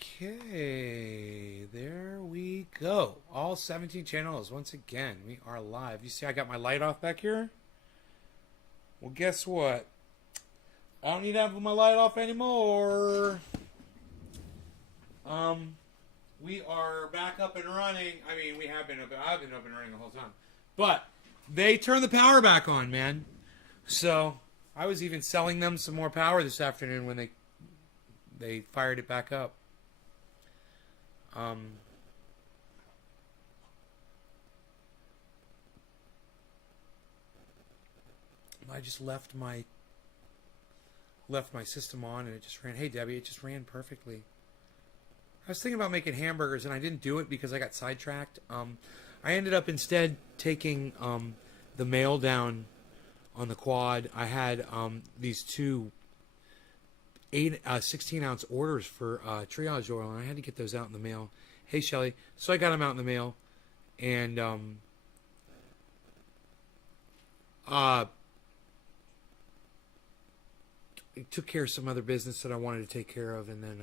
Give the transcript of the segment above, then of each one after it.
Okay, there we go. All 17 channels once again. We are live. You see, I got my light off back here. Well, guess what? I don't need to have my light off anymore. We are back up and running. I mean, we have been up. I've been up and running the whole time, but they turned the power back on, man. So I was even selling them some more power this afternoon when they fired it back up. I just left my system on and it just ran. Hey Debbie, it just ran perfectly. I was thinking about making hamburgers and I didn't do it because I got sidetracked. I ended up instead taking the mail down on the quad. I had these two 16-ounce orders for triage oil, and I had to get those out in the mail. Hey, Shelly. So I got them out in the mail, and I took care of some other business that I wanted to take care of, and then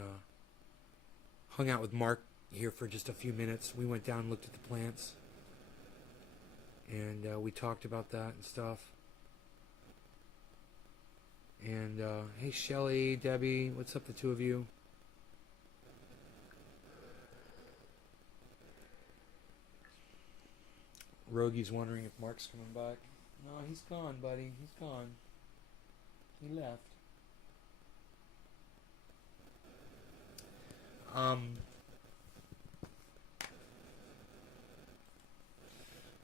hung out with Mark here for just a few minutes. We went down and looked at the plants, and we talked about that and stuff. And, hey, Shelly, Debbie, what's up, the two of you? Rogi's wondering if Mark's coming back. No, he's gone, buddy. He's gone. He left.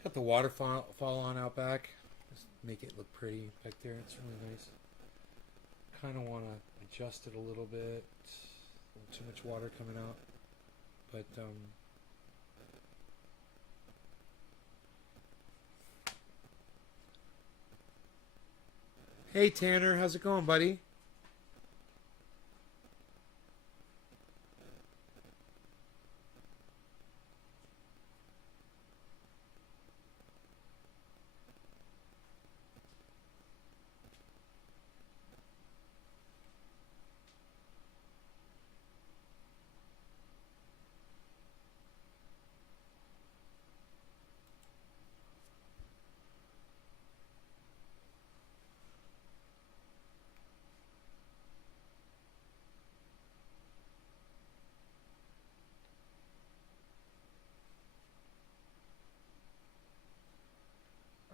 Got the waterfall on out back. Just make it look pretty back there. It's really nice. Kind of want to adjust it a little bit. A little too much water coming out, but hey Tanner, how's it going, buddy?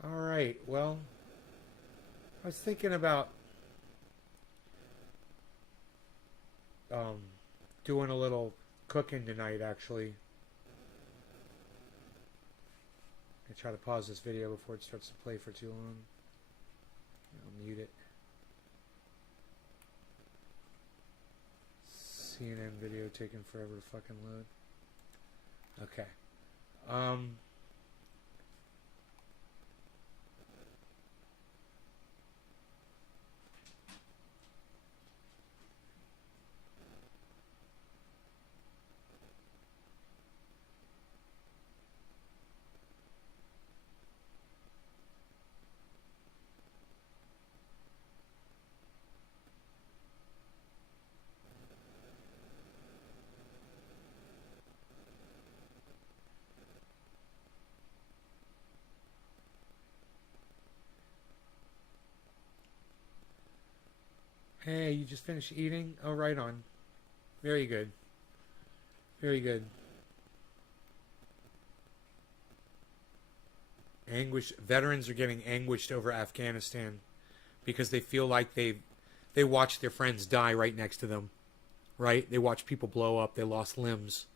Alright, well, I was thinking about doing a little cooking tonight, actually. I try to pause this video before it starts to play for too long. I'll mute it. CNN video taking forever to fucking load. Okay. Hey, you just finished eating? Oh, right on. Very good. Very good. Veterans are getting anguished over Afghanistan because they feel like they watched their friends die right next to them. Right? They watched people blow up. They lost limbs.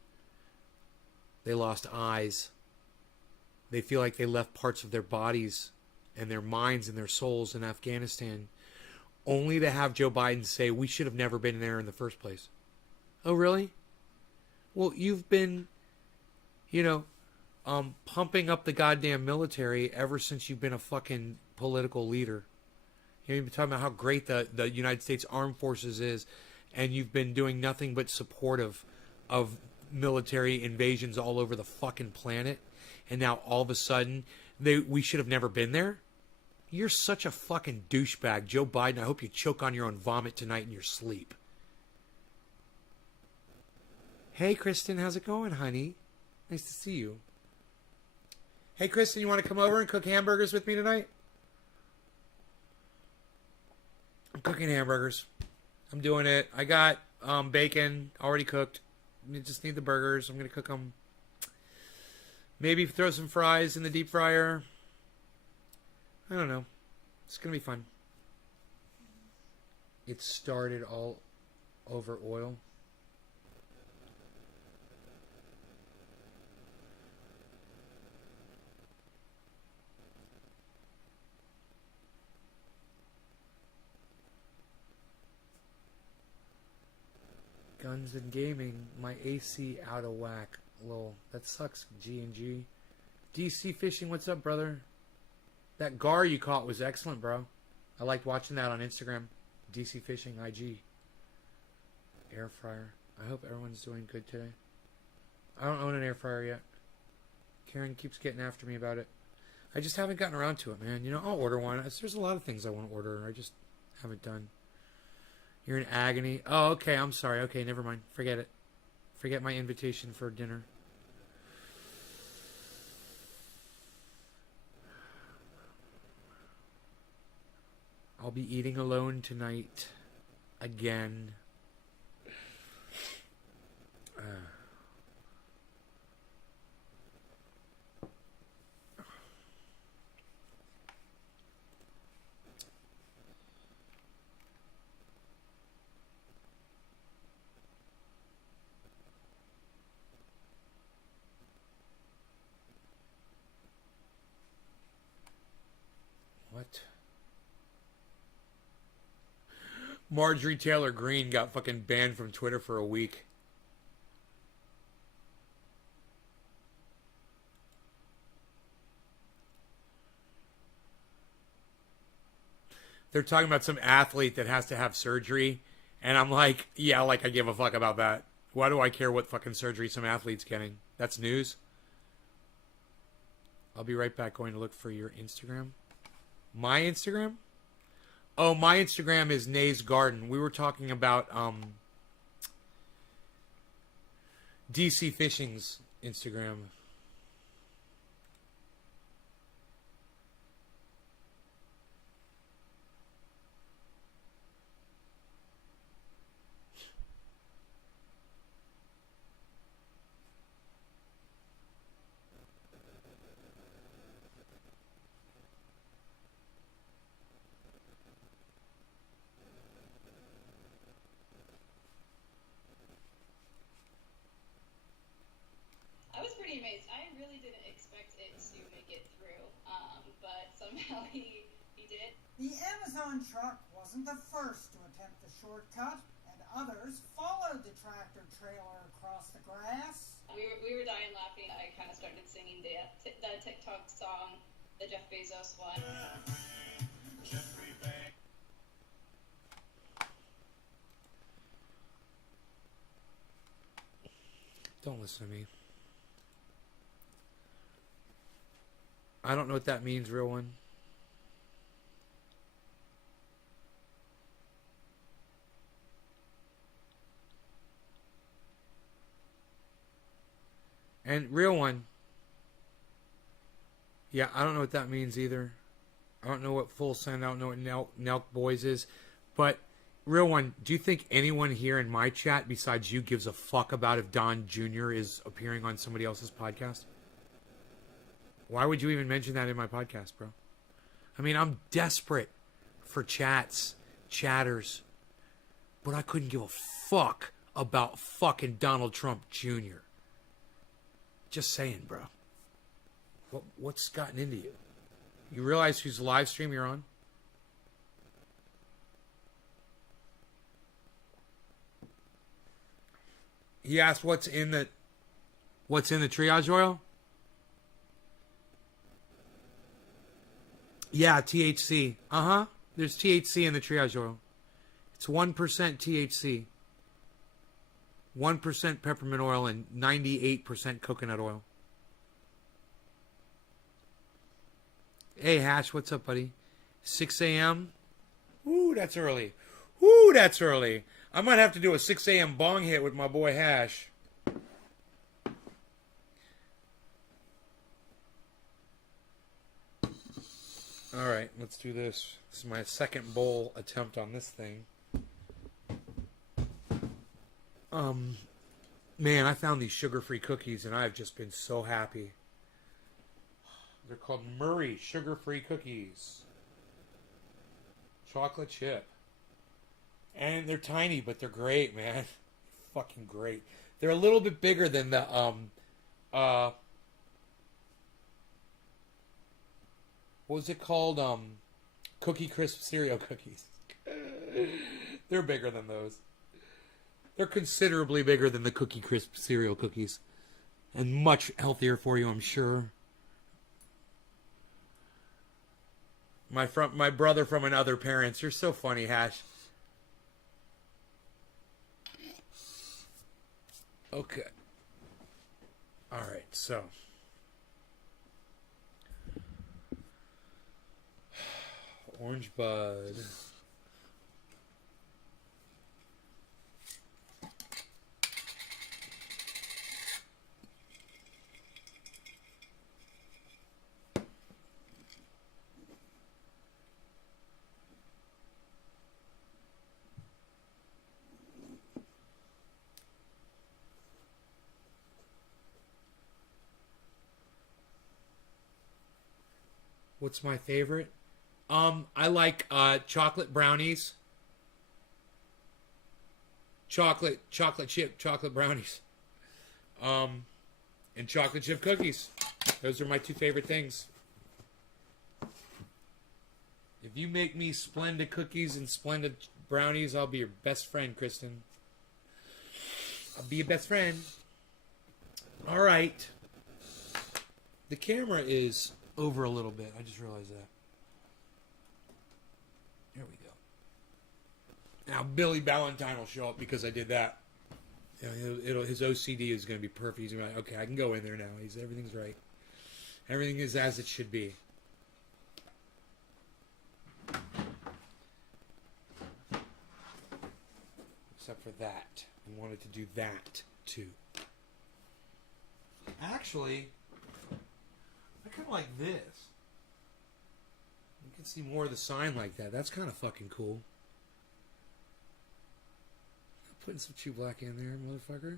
They lost eyes. They feel like they left parts of their bodies and their minds and their souls in Afghanistan, only to have Joe Biden say, we should have never been there in the first place. Oh, really? Well, you've been, pumping up the goddamn military ever since you've been a fucking political leader. You've been talking about how great the United States Armed Forces is, and you've been doing nothing but supportive of military invasions all over the fucking planet. And now all of a sudden, we should have never been there? You're such a fucking douchebag, Joe Biden. I hope you choke on your own vomit tonight in your sleep. Hey, Kristen, how's it going, honey? Nice to see you. Hey, Kristen, you want to come over and cook hamburgers with me tonight? I'm cooking hamburgers. I'm doing it. I got bacon already cooked. You just need the burgers. I'm going to cook them. Maybe throw some fries in the deep fryer. I don't know. It's going to be fun. It started all over oil. Guns and gaming. My AC out of whack. Lol. That sucks, G&G. DC Fishing, what's up, brother? That gar you caught was excellent, bro. I liked watching that on Instagram. DC Fishing IG. Air fryer. I hope everyone's doing good today. I don't own an air fryer yet. Karen keeps getting after me about it. I just haven't gotten around to it, man. You know, I'll order one. There's a lot of things I want to order. I just haven't done. You're in agony. Oh, okay. I'm sorry. Okay, never mind. Forget it. Forget my invitation for dinner. I'll be eating alone tonight. Again. What? Marjorie Taylor Greene got fucking banned from Twitter for a week. They're talking about some athlete that has to have surgery. And I'm like, yeah, like I give a fuck about that. Why do I care what fucking surgery some athlete's getting? That's news. I'll be right back going to look for your Instagram. My Instagram? Oh, my Instagram is Nay's Garden. We were talking about DC Fishing's Instagram. Amazed. I really didn't expect it to make it through, but somehow he did. The Amazon truck wasn't the first to attempt the shortcut, and others followed the tractor trailer across the grass. We were dying laughing. I kind of started singing the TikTok song, the Jeff Bezos one. Don't listen to me. I don't know what that means, real one. And real one. Yeah, I don't know what that means either. I don't know what full send. I don't know what Nelk Boys is. But real one, do you think anyone here in my chat besides you gives a fuck about if Don Jr. is appearing on somebody else's podcast? Why would you even mention that in my podcast, bro? I mean, I'm desperate for chats, chatters, but I couldn't give a fuck about fucking Donald Trump Jr. Just saying, bro. What's gotten into you? You realize whose live stream you're on? He asked what's in the triage oil? Yeah, THC. Uh-huh. There's THC in the triage oil. It's 1% THC. 1% peppermint oil and 98% coconut oil. Hey, Hash, what's up, buddy? 6 a.m.? Ooh, that's early. Ooh, that's early. I might have to do a 6 a.m. bong hit with my boy Hash. All right, let's do this. This is my second bowl attempt on this thing. Man, I found these sugar-free cookies, and I've just been so happy. They're called Murray sugar-free cookies. Chocolate chip. And they're tiny, but they're great, man. Fucking great. They're a little bit bigger than the, what was it called? Cookie Crisp cereal cookies. They're bigger than those. They're considerably bigger than the Cookie Crisp cereal cookies. And much healthier for you, I'm sure. My brother from another parents. You're so funny, Hash. Okay. Alright, so. Orange Bud. What's my favorite? I like chocolate brownies. Chocolate chip brownies. And chocolate chip cookies. Those are my two favorite things. If you make me splendid cookies and splendid brownies, I'll be your best friend, Kristen. I'll be your best friend. All right. The camera is over a little bit. I just realized that. There we go. Now Billy Ballantyne will show up because I did that. Yeah, his OCD is going to be perfect. He's going to be like, okay, I can go in there now. Everything's right. Everything is as it should be. Except for that. I wanted to do that too. Actually, I kind of like this. You can see more of the sign like that. That's kind of fucking cool. Putting some chew black in there, motherfucker.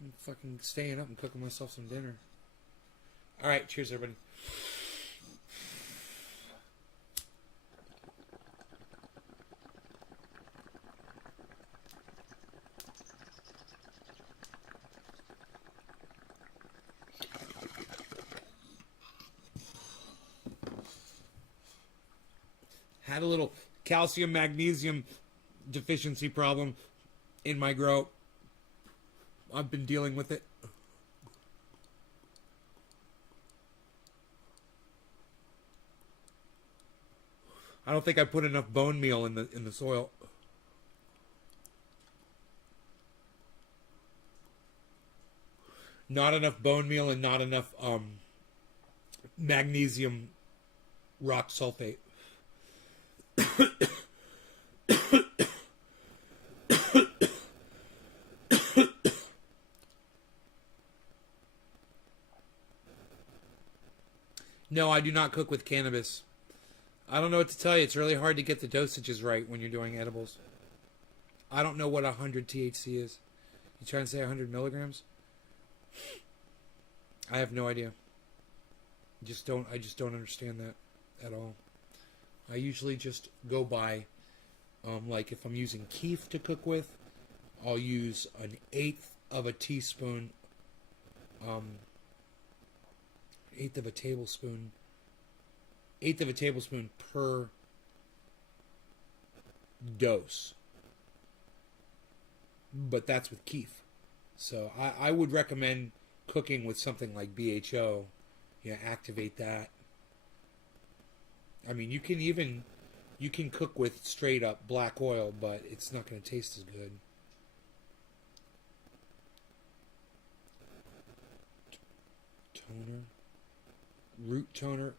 I'm fucking staying up and cooking myself some dinner. Alright, cheers everybody. Had a little calcium magnesium deficiency problem in my grow. I've been dealing with it. I don't think I put enough bone meal in the soil. Not enough bone meal and not enough magnesium rock sulfate. No, I do not cook with cannabis. I don't know what to tell you. It's really hard to get the dosages right when you're doing edibles. I don't know what 100 THC is. You trying to say 100 milligrams? I have no idea. I just don't understand that at all. I usually just go by, like if I'm using keef to cook with, I'll use an eighth of a tablespoon per dose. But that's with keef. So I would recommend cooking with something like BHO. Activate that. I mean, you can cook with straight up black oil, but it's not going to taste as good. Toner. Root toner.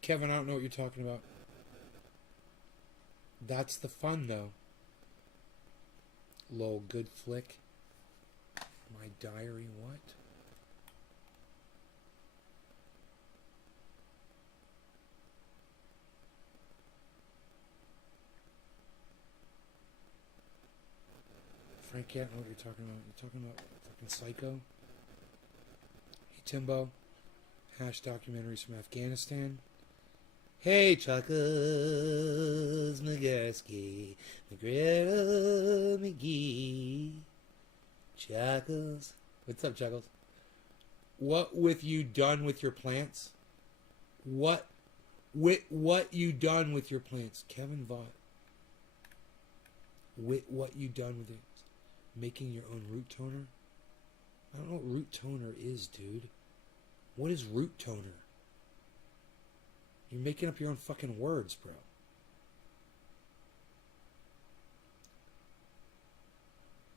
Kevin, I don't know what you're talking about. That's the fun, though. Lol, good flick. My diary, what? can't know what you're talking about. You're talking about fucking Psycho? Hey, Timbo. Hash documentaries from Afghanistan. Hey, Chuckles McGursky. McGregor McGee. Chuckles. What's up, Chuckles? What with you done with your plants? What you done with your plants? Kevin Vaught. What you done with it? Making your own root toner? I don't know what root toner is, dude. What is root toner? You're making up your own fucking words, bro.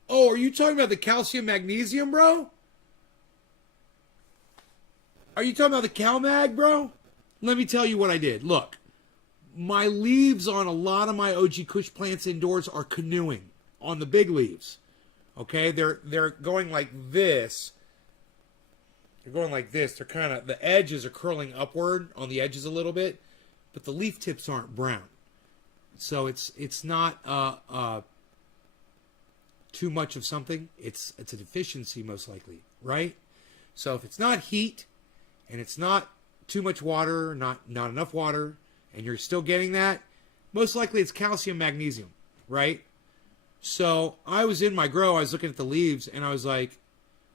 Oh, are you talking about the calcium magnesium, bro? Are you talking about the CalMag, bro? Let me tell you what I did. Look, my leaves on a lot of my OG Kush plants indoors are canoeing on the big leaves. Okay, they're going like this. They're going like this. They're kind of, the edges are curling upward on the edges a little bit, but the leaf tips aren't brown. So it's not too much of something. It's a deficiency most likely, right? So if it's not heat and it's not too much water, not enough water, and you're still getting that, most likely it's calcium magnesium, right? So I was in my grow, I was looking at the leaves, and I was like,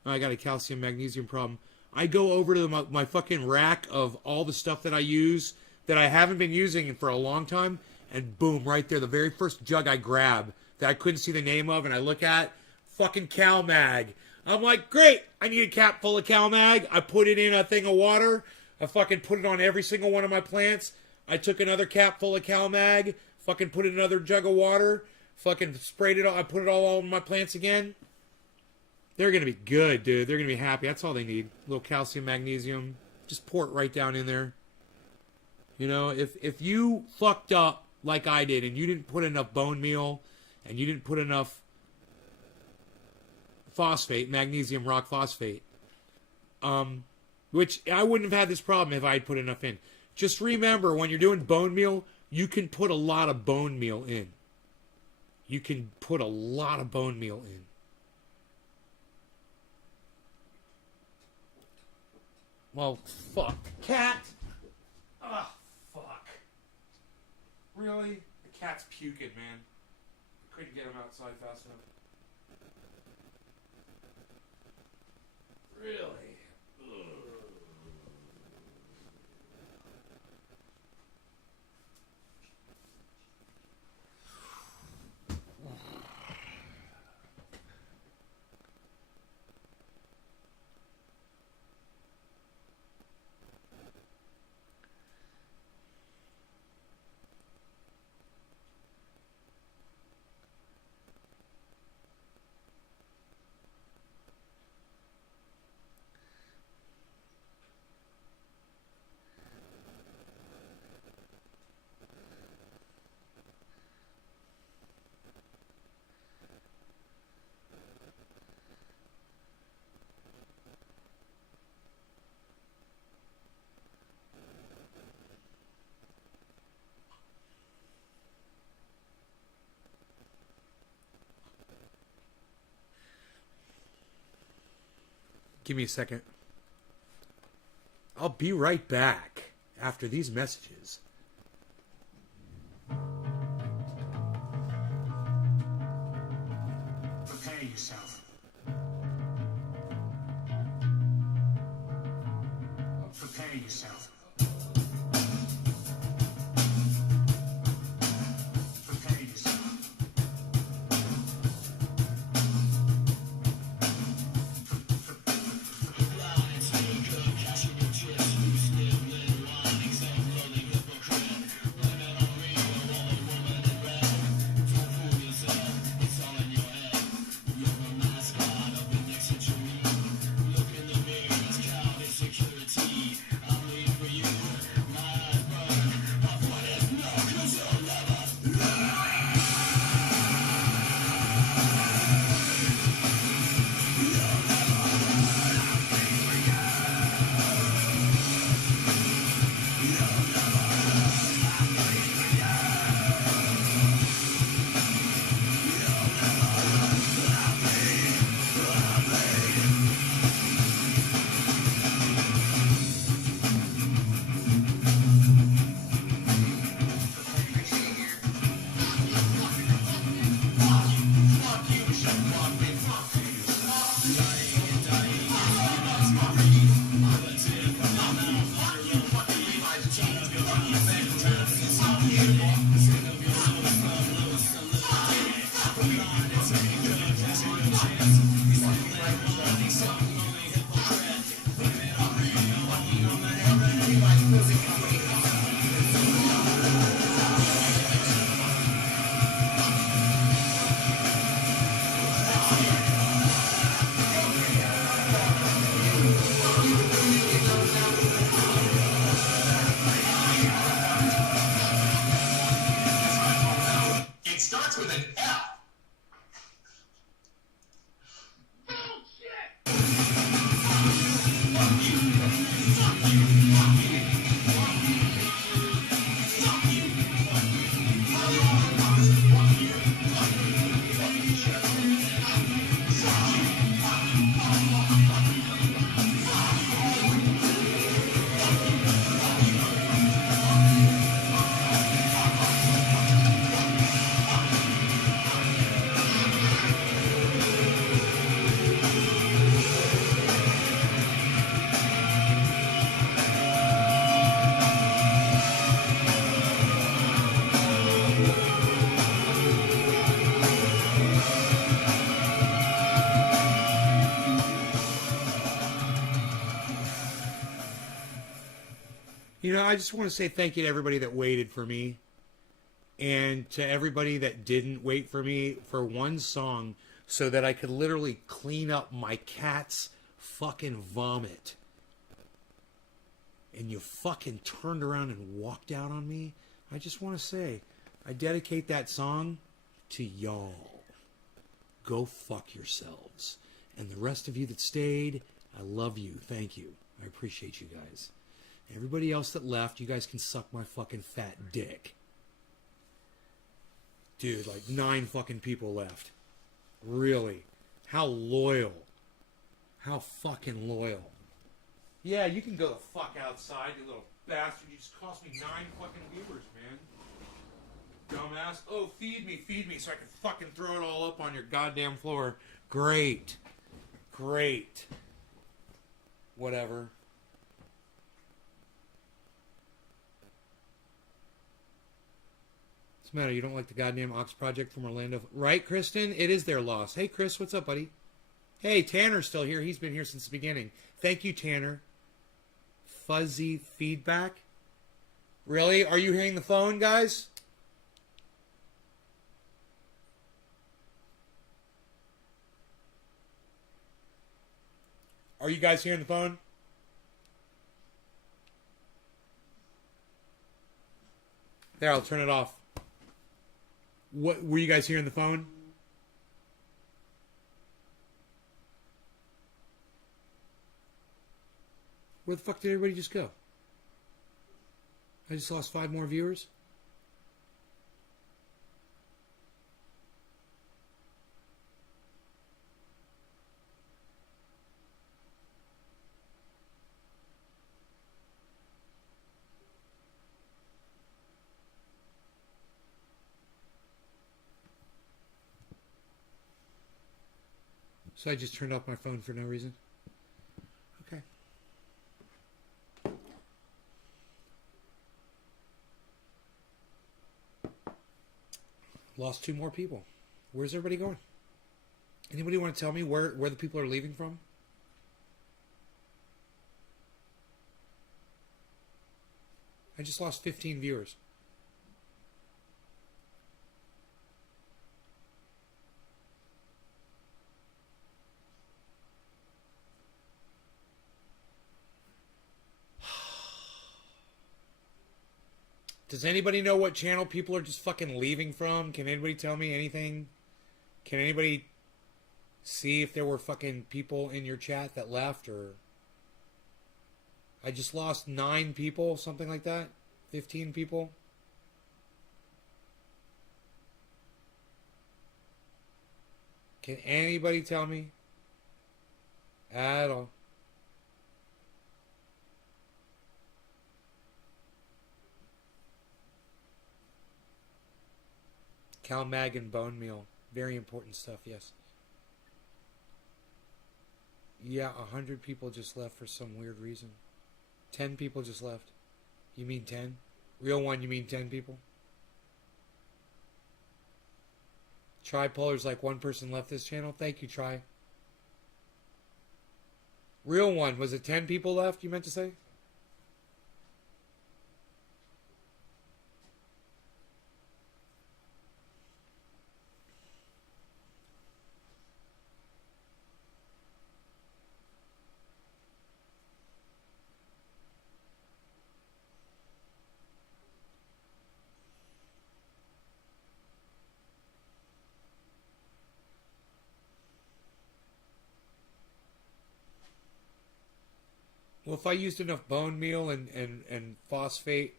oh, I got a calcium magnesium problem. I go over to my fucking rack of all the stuff that I use that I haven't been using for a long time, and boom, right there, the very first jug I grab that I couldn't see the name of, and I look at, fucking CalMag. I'm like, great, I need a cap full of CalMag. I put it in a thing of water. I fucking put it on every single one of my plants. I took another cap full of CalMag, fucking put in another jug of water, fucking sprayed it all. I put it all on my plants again. They're going to be good, dude. They're going to be happy. That's all they need. A little calcium, magnesium. Just pour it right down in there. You know, if you fucked up like I did and you didn't put enough bone meal and you didn't put enough phosphate, magnesium rock phosphate, which I wouldn't have had this problem if I had put enough in. Just remember, when you're doing bone meal, you can put a lot of bone meal in. You can put a lot of bone meal in. Well, fuck. Cat! Ah, fuck. Really? The cat's puking, man. I couldn't get him outside fast enough. Really? Ugh. Give me a second. I'll be right back after these messages. Prepare yourself. Prepare yourself. Prepare yourself. You know, I just want to say thank you to everybody that waited for me. And to everybody that didn't wait for me for one song so that I could literally clean up my cat's fucking vomit. And you fucking turned around and walked out on me. I just want to say, I dedicate that song to y'all. Go fuck yourselves. And the rest of you that stayed, I love you. Thank you. I appreciate you guys. Everybody else that left, you guys can suck my fucking fat dick. Dude, like 9 fucking people left. Really? How loyal. How fucking loyal. Yeah, you can go the fuck outside, you little bastard. You just cost me 9 fucking viewers, man. Dumbass. Oh, feed me so I can fucking throw it all up on your goddamn floor. Great. Great. Whatever. What's the matter? You don't like the goddamn Ox Project from Orlando? Right, Kristen? It is their loss. Hey, Chris, what's up, buddy? Hey, Tanner's still here. He's been here since the beginning. Thank you, Tanner. Fuzzy feedback? Really? Are you hearing the phone, guys? Are you guys hearing the phone? There, I'll turn it off. What were you guys hearing the phone? Where the fuck did everybody just go? I just lost 5 more viewers? So I just turned off my phone for no reason? Okay. Lost 2 more people. Where's everybody going? Anybody want to tell me where the people are leaving from? I just lost 15 viewers. Does anybody know what channel people are just fucking leaving from? Can anybody tell me anything? Can anybody see if there were fucking people in your chat that left, or... I just lost 9 people, something like that? 15 people? Can anybody tell me? At all. CalMag and bone meal. Very important stuff, yes. Yeah, 100 people just left for some weird reason. 10 people just left. You mean 10? Real one, you mean 10 people? Tripolar's like 1 person left this channel. Thank you, Tri. Real one, was it 10 people left you meant to say? Well, if I used enough bone meal and phosphate,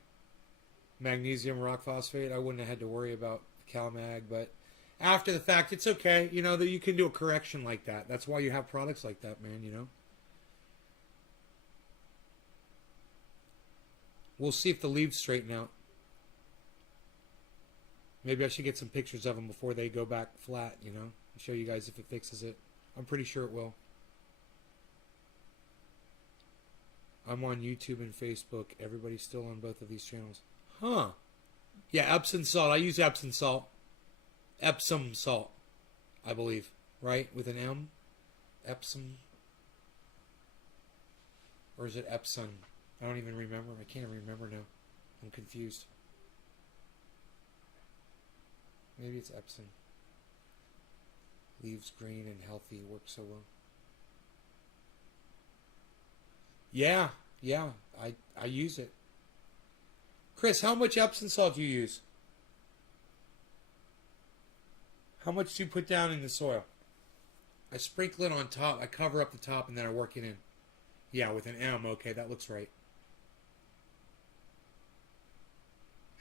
magnesium rock phosphate, I wouldn't have had to worry about CalMag. But after the fact, it's okay. You know, that you can do a correction like that. That's why you have products like that, man, you know. We'll see if the leaves straighten out. Maybe I should get some pictures of them before they go back flat, you know. And show you guys if it fixes it. I'm pretty sure it will. I'm on YouTube and Facebook. Everybody's still on both of these channels. Huh. Yeah, Epsom salt. I use Epsom salt. Epsom salt, I believe. Right? With an M? Epsom. Or is it Epsom? I don't even remember. I can't even remember now. I'm confused. Maybe it's Epsom. Leaves green and healthy. Works so well. Yeah. I use it. Chris, how much Epsom salt do you use? How much do you put down in the soil? I sprinkle it on top. I cover up the top and then I work it in. Yeah, with an M. Okay, that looks right.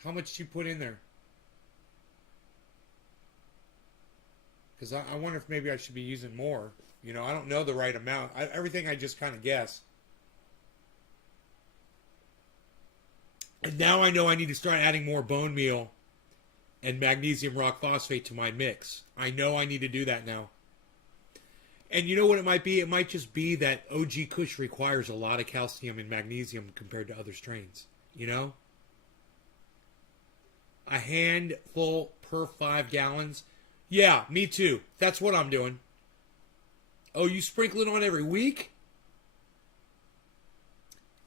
How much do you put in there? Because I wonder if maybe I should be using more. You know, I don't know the right amount. Everything I just kind of guess. And now I know I need to start adding more bone meal and magnesium rock phosphate to my mix. I know I need to do that now. And you know what it might be? It might just be that OG Kush requires a lot of calcium and magnesium compared to other strains. You know? A handful per 5 gallons. Yeah, me too. That's what I'm doing. Oh, you sprinkle it on every week?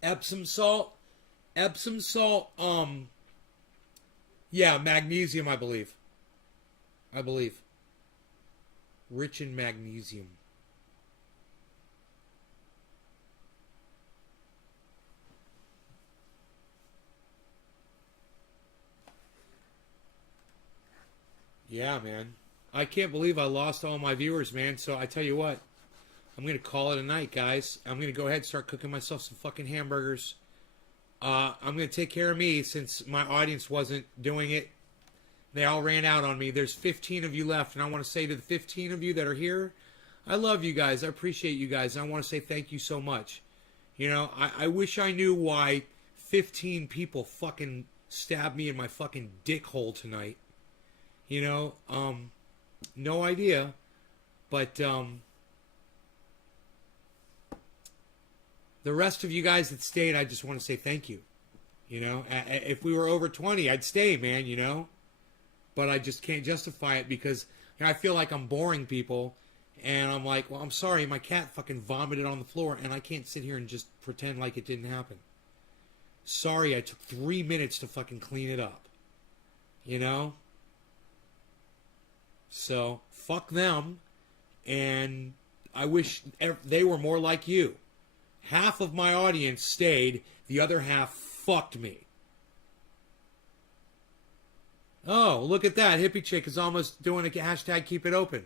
Epsom salt? Epsom salt, yeah, magnesium, I believe. Rich in magnesium. Yeah, man. I can't believe I lost all my viewers, man. So I tell you what, I'm going to call it a night, guys. I'm going to go ahead and start cooking myself some fucking hamburgers. I'm going to take care of me since my audience wasn't doing it. They all ran out on me. There's 15 of you left, and I want to say to the 15 of you that are here, I love you guys. I appreciate you guys. And I want to say thank you so much. You know, I wish I knew why 15 people fucking stabbed me in my fucking dick hole tonight. You know, no idea. But, the rest of you guys that stayed, I just want to say thank you. You know, if we were over 20, I'd stay, man, you know. But I just can't justify it because I feel like I'm boring people. And I'm like, well, I'm sorry, my cat fucking vomited on the floor. And I can't sit here and just pretend like it didn't happen. Sorry, I took 3 minutes to fucking clean it up. You know? So, fuck them. And I wish they were more like you. Half of my audience stayed. The other half fucked me. Oh, look at that. Hippie chick is almost doing a hashtag keep it open.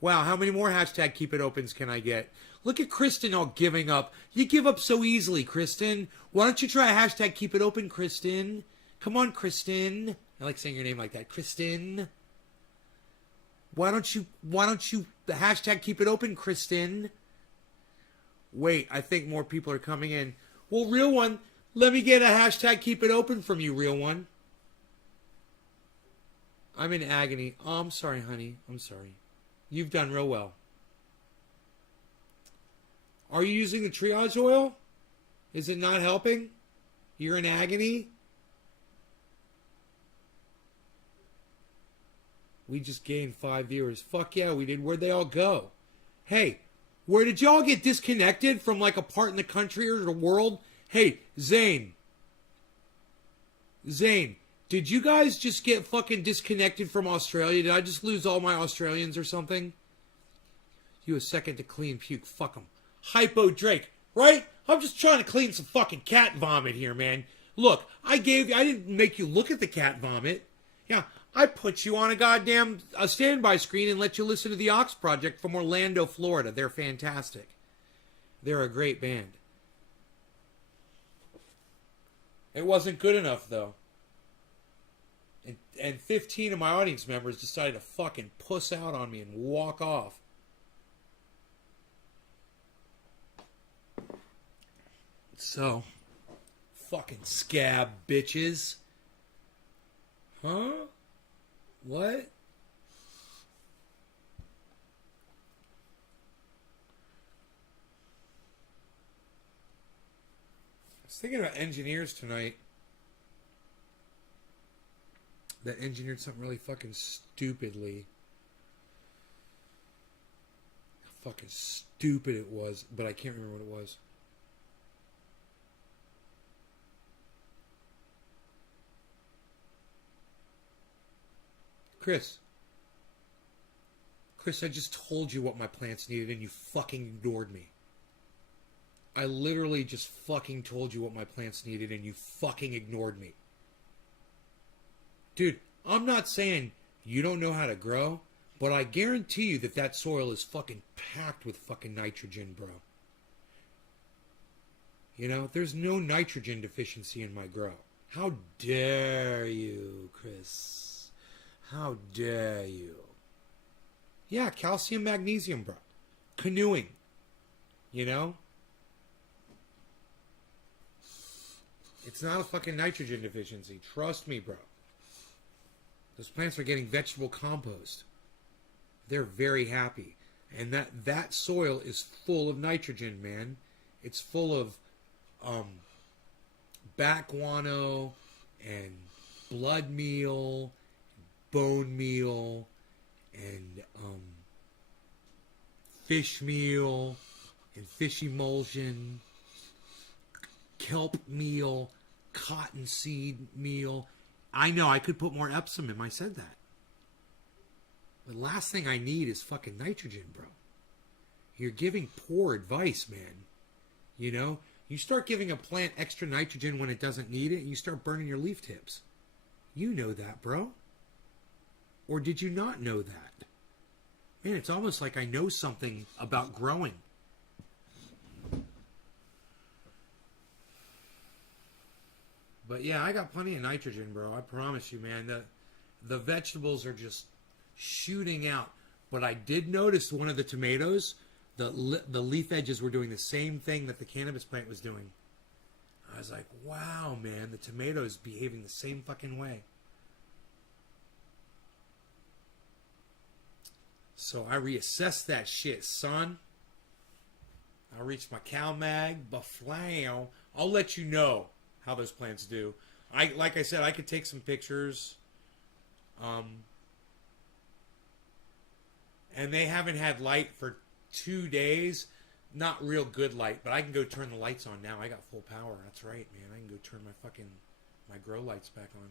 Wow, how many more hashtag keep it opens can I get? Look at Kristen all giving up. You give up so easily, Kristen. Why don't you try a hashtag keep it open, Kristen? Come on, Kristen. I like saying your name like that. Kristen. Why don't you the hashtag keep it open, Kristen? Wait, I think more people are coming in. Well, Real One, let me get a hashtag keep it open from you, Real One. I'm in agony. Oh, I'm sorry, honey. I'm sorry. You've done real well. Are you using the triage oil? Is it not helping? You're in agony? We just gained 5 viewers. Fuck yeah, we did. Where'd they all go? Hey, where did y'all get disconnected from like a part in the country or the world? Hey, Zane, did you guys just get fucking disconnected from Australia? Did I just lose all my Australians or something? You a second to clean puke. Fuck them. Hypo Drake, right? I'm just trying to clean some fucking cat vomit here, man. Look, I didn't make you look at the cat vomit. Yeah, I put you on a standby screen and let you listen to the Ox Project from Orlando, Florida. They're fantastic. They're a great band. It wasn't good enough, though. And 15 of my audience members decided to fucking puss out on me and walk off. So, fucking scab bitches. Huh? What? I was thinking about engineers tonight that engineered something really fucking stupidly. How fucking stupid it was, but I can't remember what it was. Chris, I just told you what my plants needed and you fucking ignored me. I literally just fucking told you what my plants needed and you fucking ignored me. Dude, I'm not saying you don't know how to grow, but I guarantee you that that soil is fucking packed with fucking nitrogen, bro. You know, there's no nitrogen deficiency in my grow. How dare you, Chris? How dare you? Yeah, calcium, magnesium, bro. Canoeing. You know? It's not a fucking nitrogen deficiency. Trust me, bro. Those plants are getting vegetable compost. They're very happy. And that soil is full of nitrogen, man. It's full of bat guano and blood meal, bone meal, and fish meal, and fish emulsion, kelp meal, cottonseed meal. I know I could put more Epsom in. I said that. The last thing I need is fucking nitrogen, bro. You're giving poor advice, man. You know? You start giving a plant extra nitrogen when it doesn't need it, and you start burning your leaf tips. You know that, bro. Or did you not know that? Man, it's almost like I know something about growing. But yeah, I got plenty of nitrogen, bro. I promise you, man. The vegetables are just shooting out. But I did notice one of the tomatoes, the leaf edges were doing the same thing that the cannabis plant was doing. I was like, wow, man, the tomato's behaving the same fucking way. So I reassessed that shit, son. I reached my CalMag, Baflow. I'll let you know how those plants do. Like I said, I could take some pictures. And they haven't had light for 2 days. Not real good light, but I can go turn the lights on now. I got full power. That's right, man. I can go turn my grow lights back on.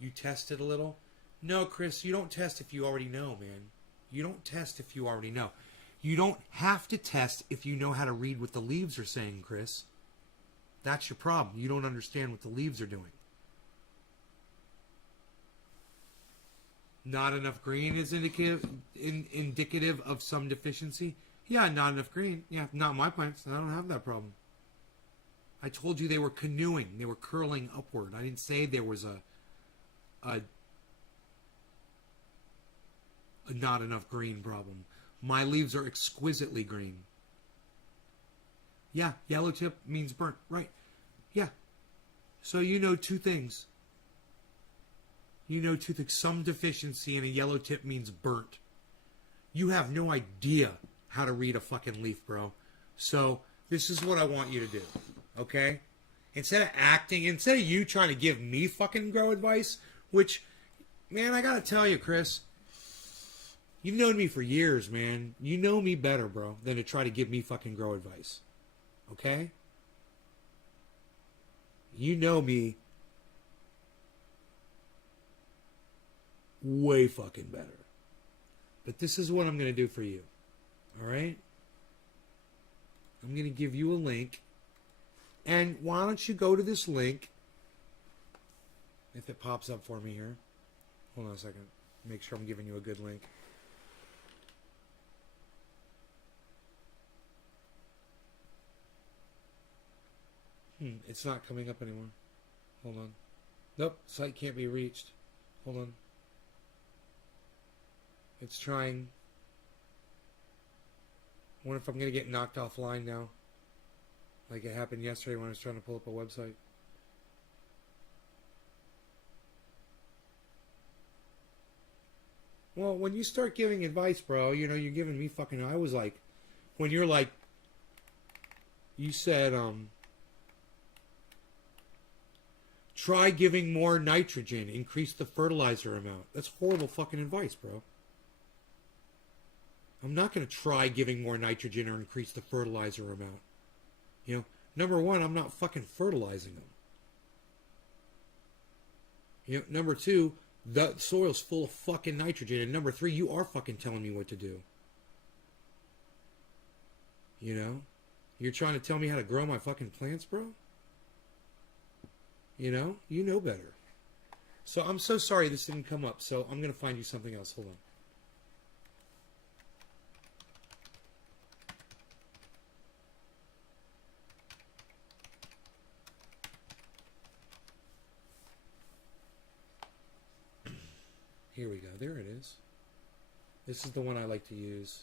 You tested a little? No, Chris, you don't test if you already know, man. You don't test if you already know. You don't have to test if you know how to read what the leaves are saying, Chris. That's your problem. You don't understand what the leaves are doing. Not enough green is indicative of some deficiency. Yeah, not enough green. Yeah, not my plants. I don't have that problem. I told you they were canoeing. They were curling upward. I didn't say there was a not enough green problem. My leaves are exquisitely green. Yeah, yellow tip means burnt. Right. Yeah. So you know two things. You know two things. Some deficiency and a yellow tip means burnt. You have no idea how to read a fucking leaf, bro. So this is what I want you to do. Okay? Instead of you trying to give me fucking grow advice, which, man, I gotta tell you, Chris, you've known me for years, man. You know me better, bro, than to try to give me fucking grow advice. Okay? You know me way fucking better. But this is what I'm going to do for you. Alright? I'm going to give you a link. And why don't you go to this link, if it pops up for me here. Hold on a second. Make sure I'm giving you a good link. It's not coming up anymore. Hold on. Nope, site can't be reached. Hold on. It's trying. I wonder if I'm going to get knocked offline now. Like it happened yesterday when I was trying to pull up a website. Well, when you start giving advice, bro, you know, you're giving me fucking... I was like... When you're like... You said, try giving more nitrogen. Increase the fertilizer amount. That's horrible fucking advice, bro. I'm not going to try giving more nitrogen or increase the fertilizer amount. You know, number one, I'm not fucking fertilizing them. You know, number two, the soil's full of fucking nitrogen. And number three, you are fucking telling me what to do. You know? You're trying to tell me how to grow my fucking plants, bro? You know better. So I'm so sorry this didn't come up. So I'm going to find you something else. Hold on. Here we go. There it is. This is the one I like to use.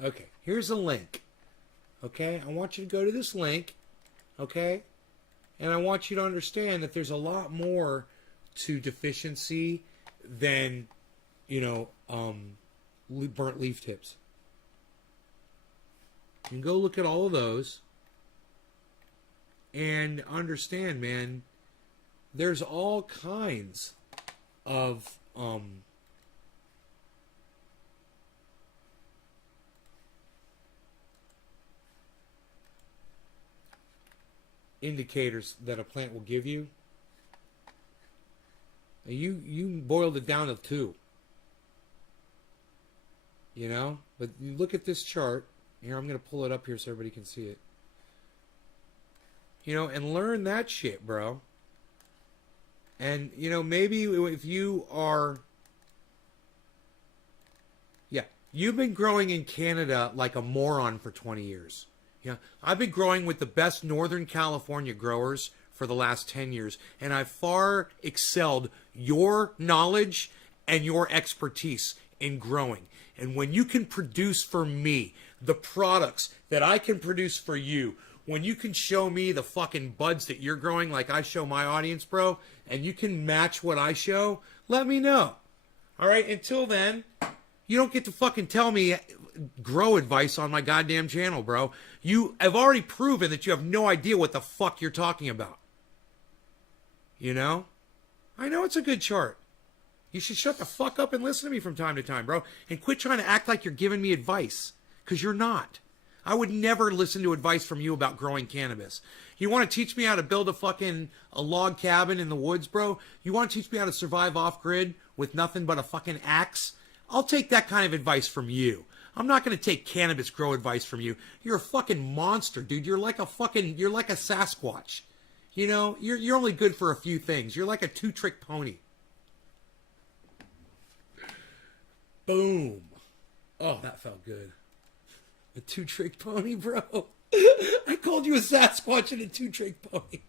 Okay, here's a link. Okay, I want you to go to this link. Okay, and I want you to understand that there's a lot more to deficiency than, you know, burnt leaf tips. You can go look at all of those and understand, man, there's all kinds of indicators that a plant will give you. You boiled it down to 2. You know? But you look at this chart. Here, I'm going to pull it up here so everybody can see it. You know, and learn that shit, bro. And, you know, maybe if you are... Yeah, you've been growing in Canada like a moron for 20 years. Yeah, I've been growing with the best Northern California growers for the last 10 years, and I've far excelled your knowledge and your expertise in growing. And when you can produce for me the products that I can produce for you, when you can show me the fucking buds that you're growing like I show my audience, bro, and you can match what I show, let me know. All right, until then, you don't get to fucking tell me grow advice on my goddamn channel, bro. You have already proven that you have no idea what the fuck you're talking about. You know? I know it's a good chart. You should shut the fuck up and listen to me from time to time, bro. And quit trying to act like you're giving me advice. Because you're not. I would never listen to advice from you about growing cannabis. You want to teach me how to build a log cabin in the woods, bro? You want to teach me how to survive off-grid with nothing but a fucking axe? I'll take that kind of advice from you. I'm not going to take cannabis grow advice from you. You're a fucking monster, dude. You're like a Sasquatch. You know, you're only good for a few things. You're like a 2-trick pony. Boom. Oh, that felt good. A 2-trick pony, bro. I called you a Sasquatch and a 2-trick pony.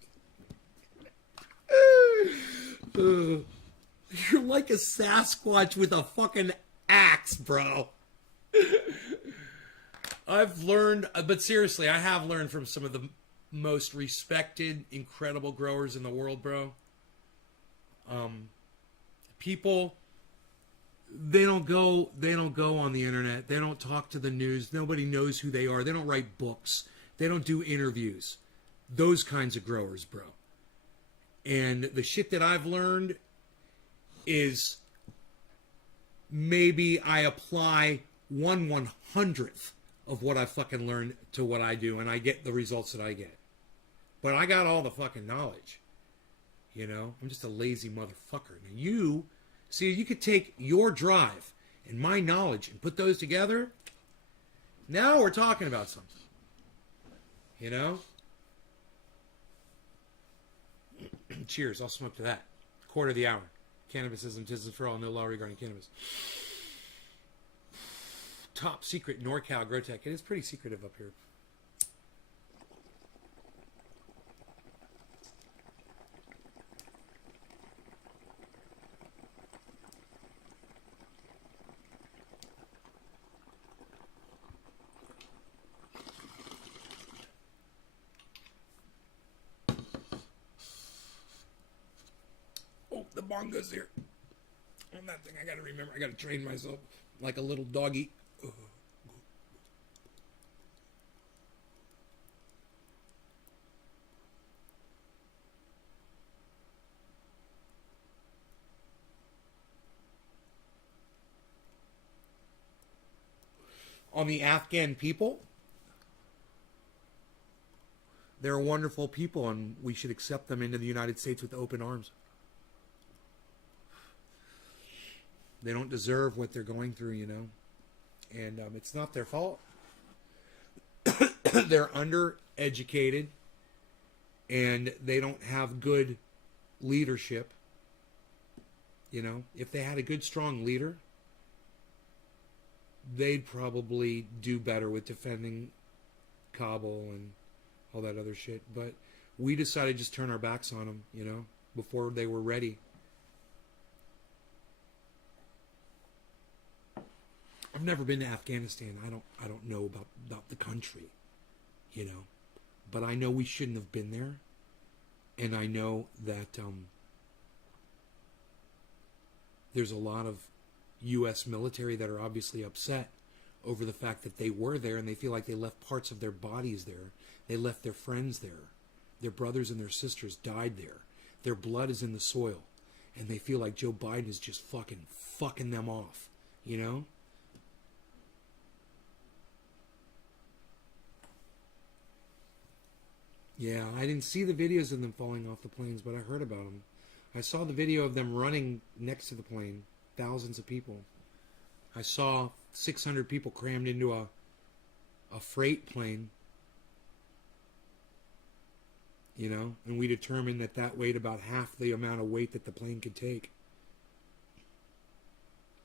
You're like a Sasquatch with a fucking axe, bro. I've learned, but seriously, I have learned from some of the most respected, incredible growers in the world, bro. People, they don't go on the internet. They don't talk to the news. Nobody knows who they are. They don't write books. They don't do interviews. Those kinds of growers, bro. And the shit that I've learned is maybe I apply 1/100th of what I fucking learned to what I do, and I get the results that I get. But I got all the fucking knowledge. You know? I'm just a lazy motherfucker. Now you could take your drive and my knowledge and put those together. Now we're talking about something. You know? Cheers. I'll smoke to that. Quarter of the hour. Cannabisism, tism for all, no law regarding cannabis. Top secret NorCal Grow Tech. It is pretty secretive up here. Oh, the bonga's here. On that thing, I gotta remember. I gotta train myself like a little doggy. On the Afghan people, they're wonderful people, and we should accept them into the United States with open arms. They don't deserve what they're going through, you know. And it's not their fault. They're undereducated, and they don't have good leadership. You know, if they had a good, strong leader, they'd probably do better with defending Kabul and all that other shit. But we decided to just turn our backs on them, you know, before they were ready. I've never been to Afghanistan. I don't know about the country, you know, but I know we shouldn't have been there, and I know that there's a lot of U.S. military that are obviously upset over the fact that they were there, and they feel like they left parts of their bodies there. They left their friends there. Their brothers and their sisters died there. Their blood is in the soil, and they feel like Joe Biden is just fucking them off, you know? Yeah, I didn't see the videos of them falling off the planes, but I heard about them. I saw the video of them running next to the plane. Thousands of people. I saw 600 people crammed into a freight plane. You know, and we determined that weighed about half the amount of weight that the plane could take.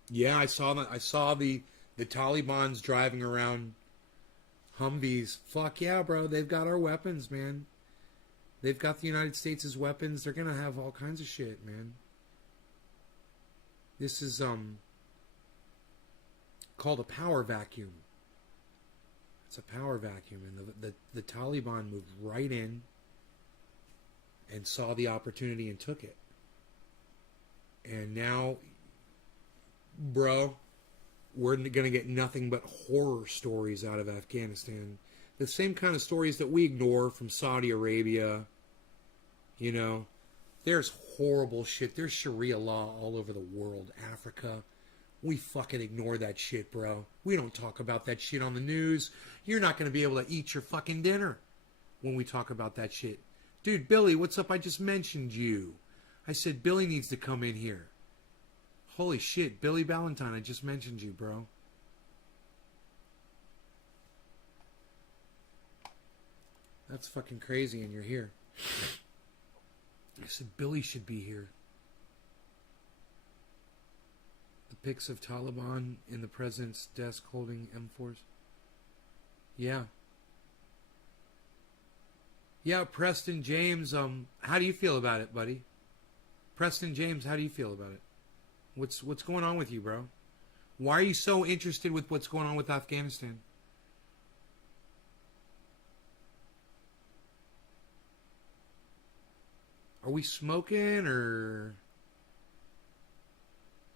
Yeah, I saw that. I saw the Taliban's driving around Humvees. Fuck yeah, bro. They've got our weapons, man. They've got the United States' weapons. They're going to have all kinds of shit, man. This is called a power vacuum. It's a power vacuum. And the Taliban moved right in and saw the opportunity and took it. And now, bro, we're going to get nothing but horror stories out of Afghanistan. The same kind of stories that we ignore from Saudi Arabia. You know, there's horrible shit. There's Sharia law all over the world. Africa. We fucking ignore that shit, bro. We don't talk about that shit on the news. You're not going to be able to eat your fucking dinner when we talk about that shit. Dude, Billy, what's up? I just mentioned you. I said Billy needs to come in here. Holy shit, Billy Ballantyne, I just mentioned you, bro. That's fucking crazy, and you're here. I said Billy should be here. The pics of Taliban in the president's desk holding M4s. Yeah. Yeah, Preston James, how do you feel about it, buddy? Preston James, how do you feel about it? What's going on with you, bro? Why are you so interested with what's going on with Afghanistan? Are we smoking, or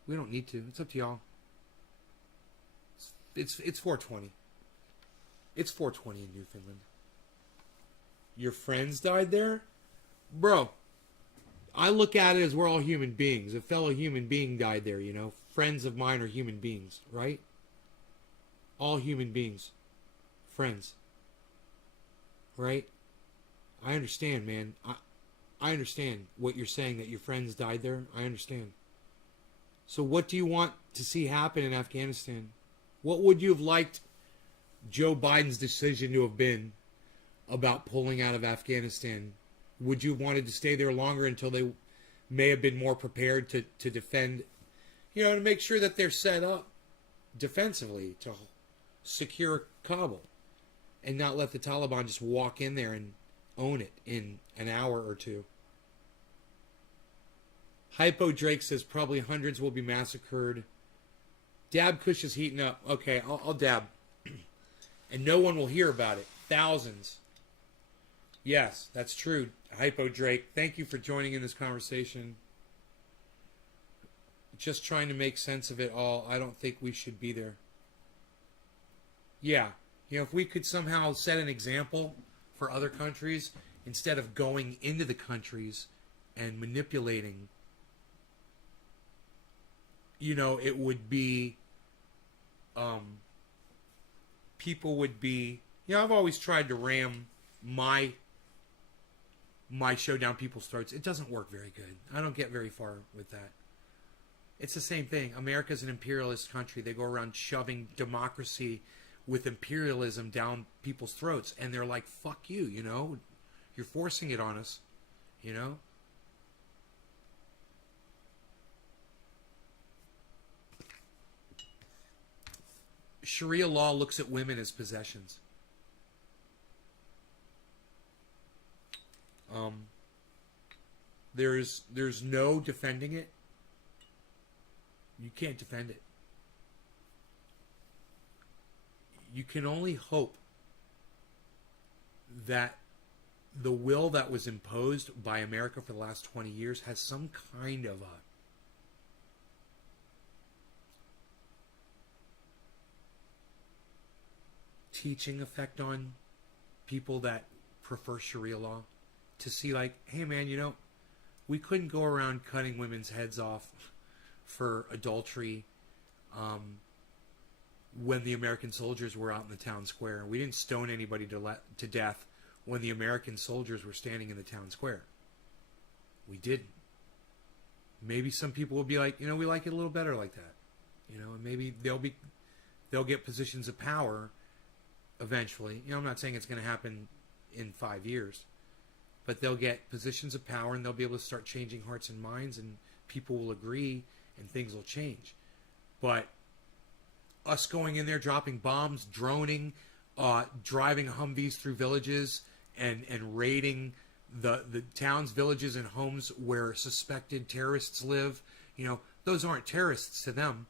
we don't need to? It's up to y'all. It's 4:20. It's 4:20 in Newfoundland. Your friends died there? Bro, I look at it as we're all human beings. A fellow human being died there, you know. Friends of mine are human beings, right? All human beings. Friends. Right? I understand, man. I understand what you're saying, that your friends died there. I understand. So what do you want to see happen in Afghanistan? What would you have liked Joe Biden's decision to have been about pulling out of Afghanistan? Would you have wanted to stay there longer until may have been more prepared to defend, you know, to make sure that they're set up defensively to secure Kabul and not let the Taliban just walk in there and own it in an hour or two. Hypo Drake says probably hundreds will be massacred. Dab Kush is heating up. Okay, I'll dab. And no one will hear about it. Thousands. Yes, that's true. Hypo Drake, thank you for joining in this conversation. Just trying to make sense of it all. I don't think we should be there. Yeah. You know, if we could somehow set an example for other countries instead of going into the countries and manipulating, you know, it would be, people would be, you know, I've always tried to ram my show down people's throats. It doesn't work very good. I don't get very far with that. It's the same thing. America's an imperialist country. They go around shoving democracy with imperialism down people's throats. And they're like, fuck you, you know? You're forcing it on us, you know? Sharia law looks at women as possessions. There's no defending it. You can't defend it. You can only hope that the will that was imposed by America for the last 20 years has some kind of a teaching effect on people that prefer Sharia law, to see like, hey man, you know, we couldn't go around cutting women's heads off for adultery when the American soldiers were out in the town square. We didn't stone anybody to death when the American soldiers were standing in the town square. We didn't. Maybe some people will be like, you know, we like it a little better like that. You know, and maybe they'll get positions of power eventually. You know, I'm not saying it's going to happen in 5 years, but they'll get positions of power and they'll be able to start changing hearts and minds, and people will agree and things will change. But us going in there, dropping bombs, droning, driving Humvees through villages and raiding the towns, villages, and homes where suspected terrorists live, you know, those aren't terrorists to them.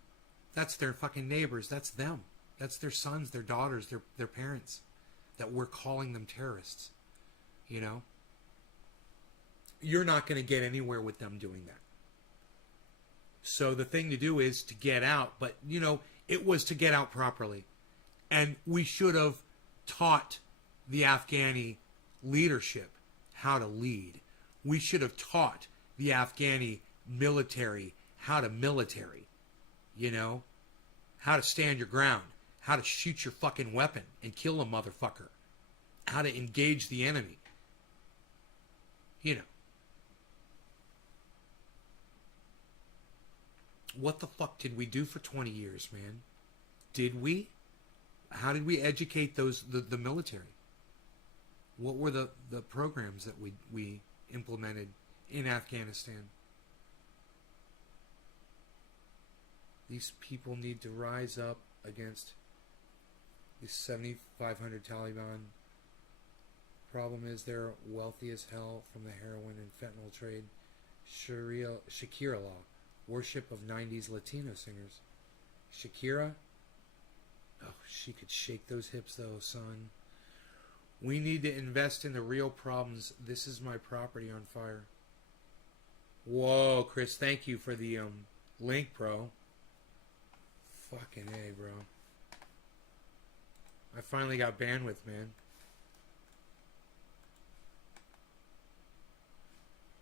That's their fucking neighbors. That's them. That's their sons, their daughters, their parents, that we're calling them terrorists. You know? You're not going to get anywhere with them doing that. So the thing to do is to get out. But, you know, it was to get out properly. And we should have taught the Afghani leadership how to lead. We should have taught the Afghani military how to military. You know? How to stand your ground. How to shoot your fucking weapon and kill a motherfucker. How to engage the enemy. You know. What the fuck did we do for 20 years, man? Did we? How did we educate the military? What were the programs that we implemented in Afghanistan? These people need to rise up against the 7,500 Taliban. Problem is they're wealthy as hell from the heroin and fentanyl trade. Shakira law. Worship of 90s Latino singers. Shakira? Oh, she could shake those hips though, son. We need to invest in the real problems. This is my property on fire. Whoa, Chris, thank you for the link, bro. Fucking A, bro. I finally got bandwidth, man.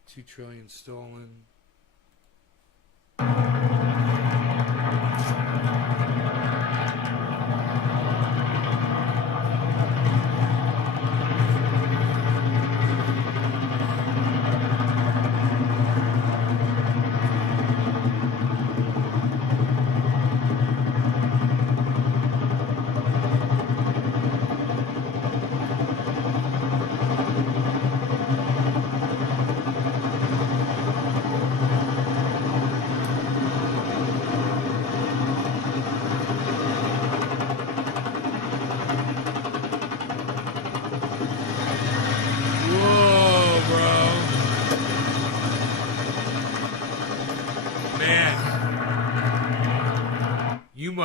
2 trillion stolen.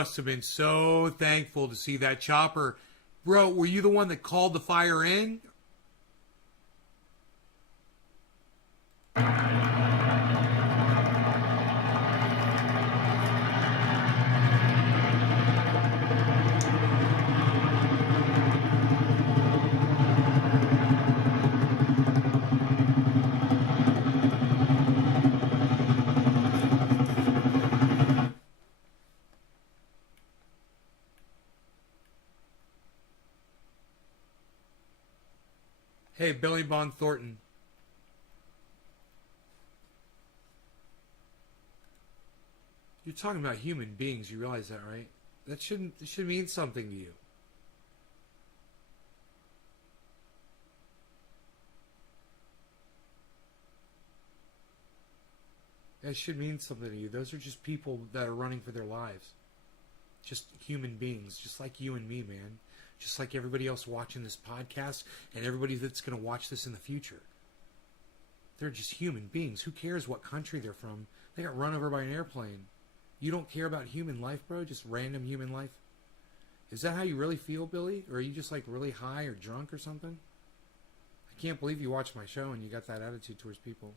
must have been so thankful to see that chopper. Bro, were you the one that called the fire in? Hey, Billy Bond Thornton. You're talking about human beings. You realize that, right? That should mean something to you. That should mean something to you. Those are just people that are running for their lives. Just human beings, just like you and me, man. Just like everybody else watching this podcast and everybody that's going to watch this in the future. They're just human beings. Who cares what country they're from? They got run over by an airplane. You don't care about human life, bro? Just random human life? Is that how you really feel, Billy? Or are you just like really high or drunk or something? I can't believe you watch my show and you got that attitude towards people.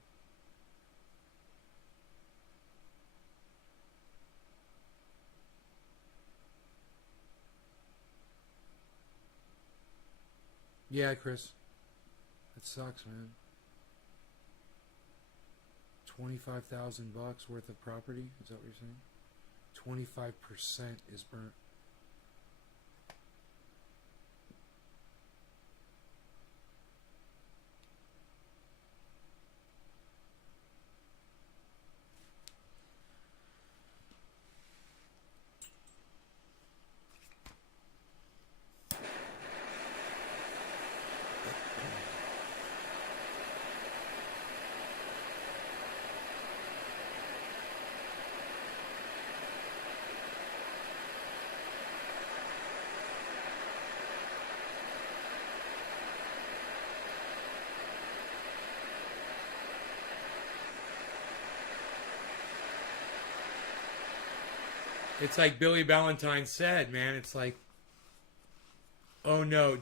Yeah, Chris. That sucks, man. $25,000 worth of property? Is that what you're saying? 25% is burnt. It's like Billy Valentine said, man. It's like, oh no,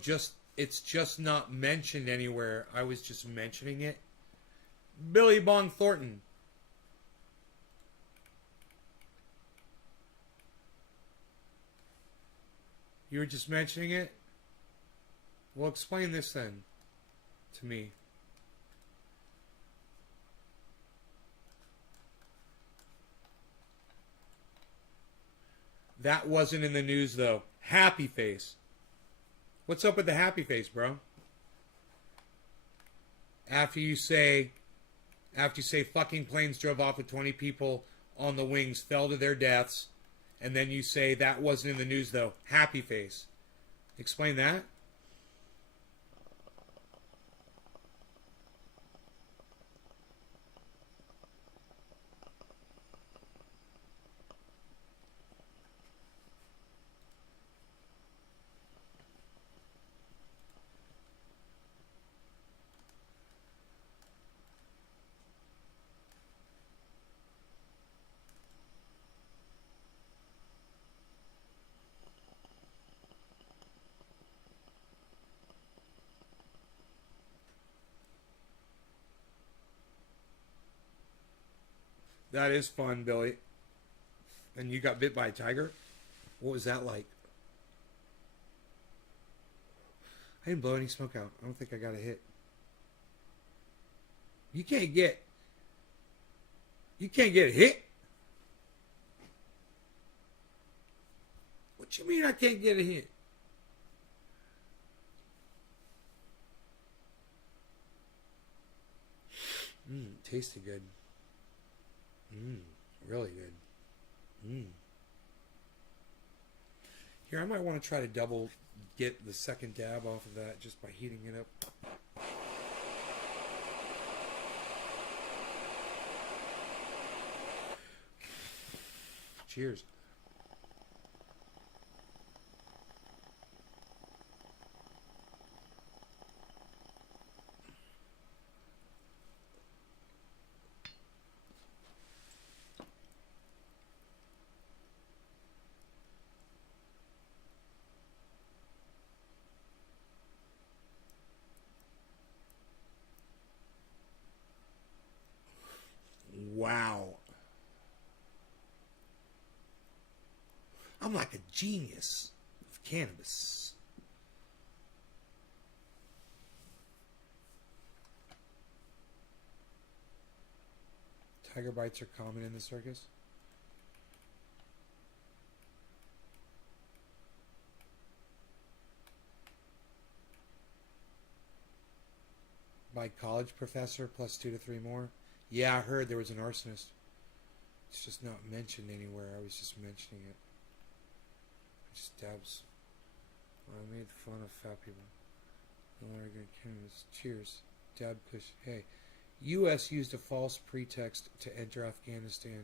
it's just not mentioned anywhere. I was just mentioning it. Billy Bong Thornton. You were just mentioning it? Well, explain this then to me. That wasn't in the news, though. Happy face. What's up with the happy face, bro? After you say fucking planes drove off with 20 people on the wings, fell to their deaths, and then you say that wasn't in the news, though. Happy face. Explain that. That is fun, Billy. And you got bit by a tiger? What was that like? I didn't blow any smoke out. I don't think I got a hit. You can't get a hit? What you mean I can't get a hit? Tasted good. Really good. Here, I might want to try to double get the second dab off of that just by heating it up. Cheers. Wow. I'm like a genius of cannabis. Tiger bites are common in the circus. By college professor plus 2 to 3 more. Yeah, I heard there was an arsonist. It's just not mentioned anywhere. I was just mentioning it. Just dabs. Well, I made fun of fat people. Cheers. Dab push. Hey. U.S. used a false pretext to enter Afghanistan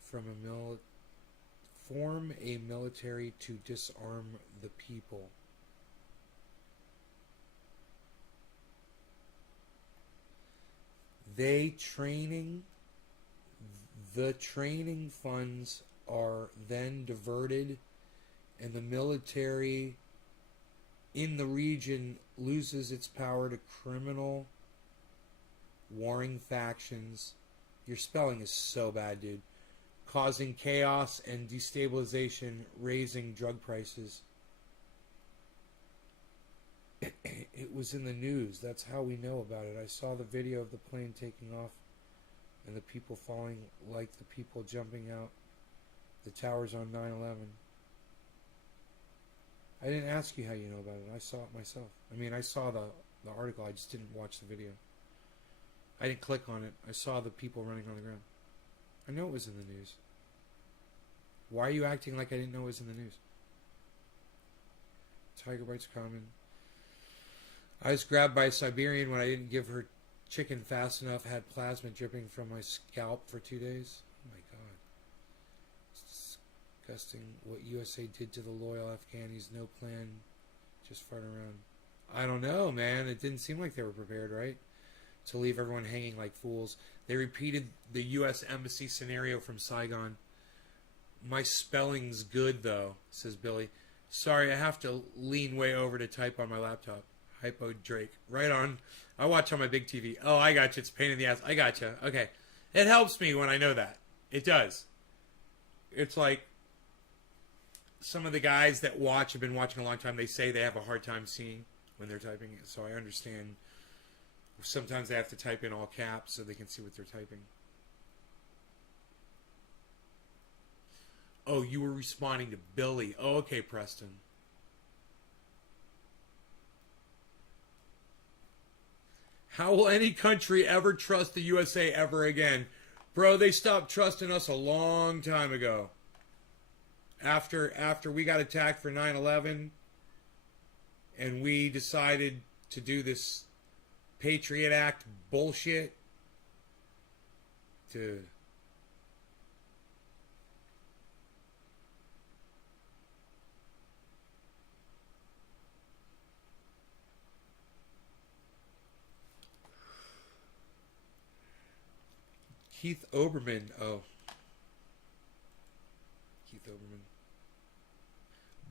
form a military to disarm the people. The training funds are then diverted, and the military in the region loses its power to criminal warring factions. Your spelling is so bad, dude. Causing chaos and destabilization, raising drug prices. It was in the news. That's how we know about it. I saw the video of the plane taking off and the people falling like the people jumping out the towers on 9/11. I didn't ask you how you know about it. I saw it myself. I mean, I saw the article. I just didn't watch the video. I didn't click on it. I saw the people running on the ground. I know it was in the news. Why are you acting like I didn't know it was in the news? Tiger bites common. I was grabbed by a Siberian when I didn't give her chicken fast enough. Had plasma dripping from my scalp for 2 days. Oh my God. It's disgusting what USA did to the loyal Afghanis. No plan. Just farting around. I don't know, man. It didn't seem like they were prepared, right? To leave everyone hanging like fools. They repeated the U.S. Embassy scenario from Saigon. My spelling's good, though, says Billy. Sorry, I have to lean way over to type on my laptop. Hypo Drake. Right on. I watch on my big TV. Oh, I got you. It's a pain in the ass. I got you. Okay. It helps me when I know that. It does. It's like some of the guys that watch have been watching a long time. They say they have a hard time seeing when they're typing it. So I understand. Sometimes they have to type in all caps so they can see what they're typing. Oh, you were responding to Billy. Oh, okay, Preston. How will any country ever trust the USA ever again? Bro, they stopped trusting us a long time ago. After we got attacked for 9/11 and we decided to do this Patriot Act bullshit. Dude. Keith Olbermann. Oh. Keith Olbermann.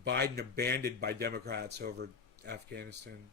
Biden abandoned by Democrats over Afghanistan.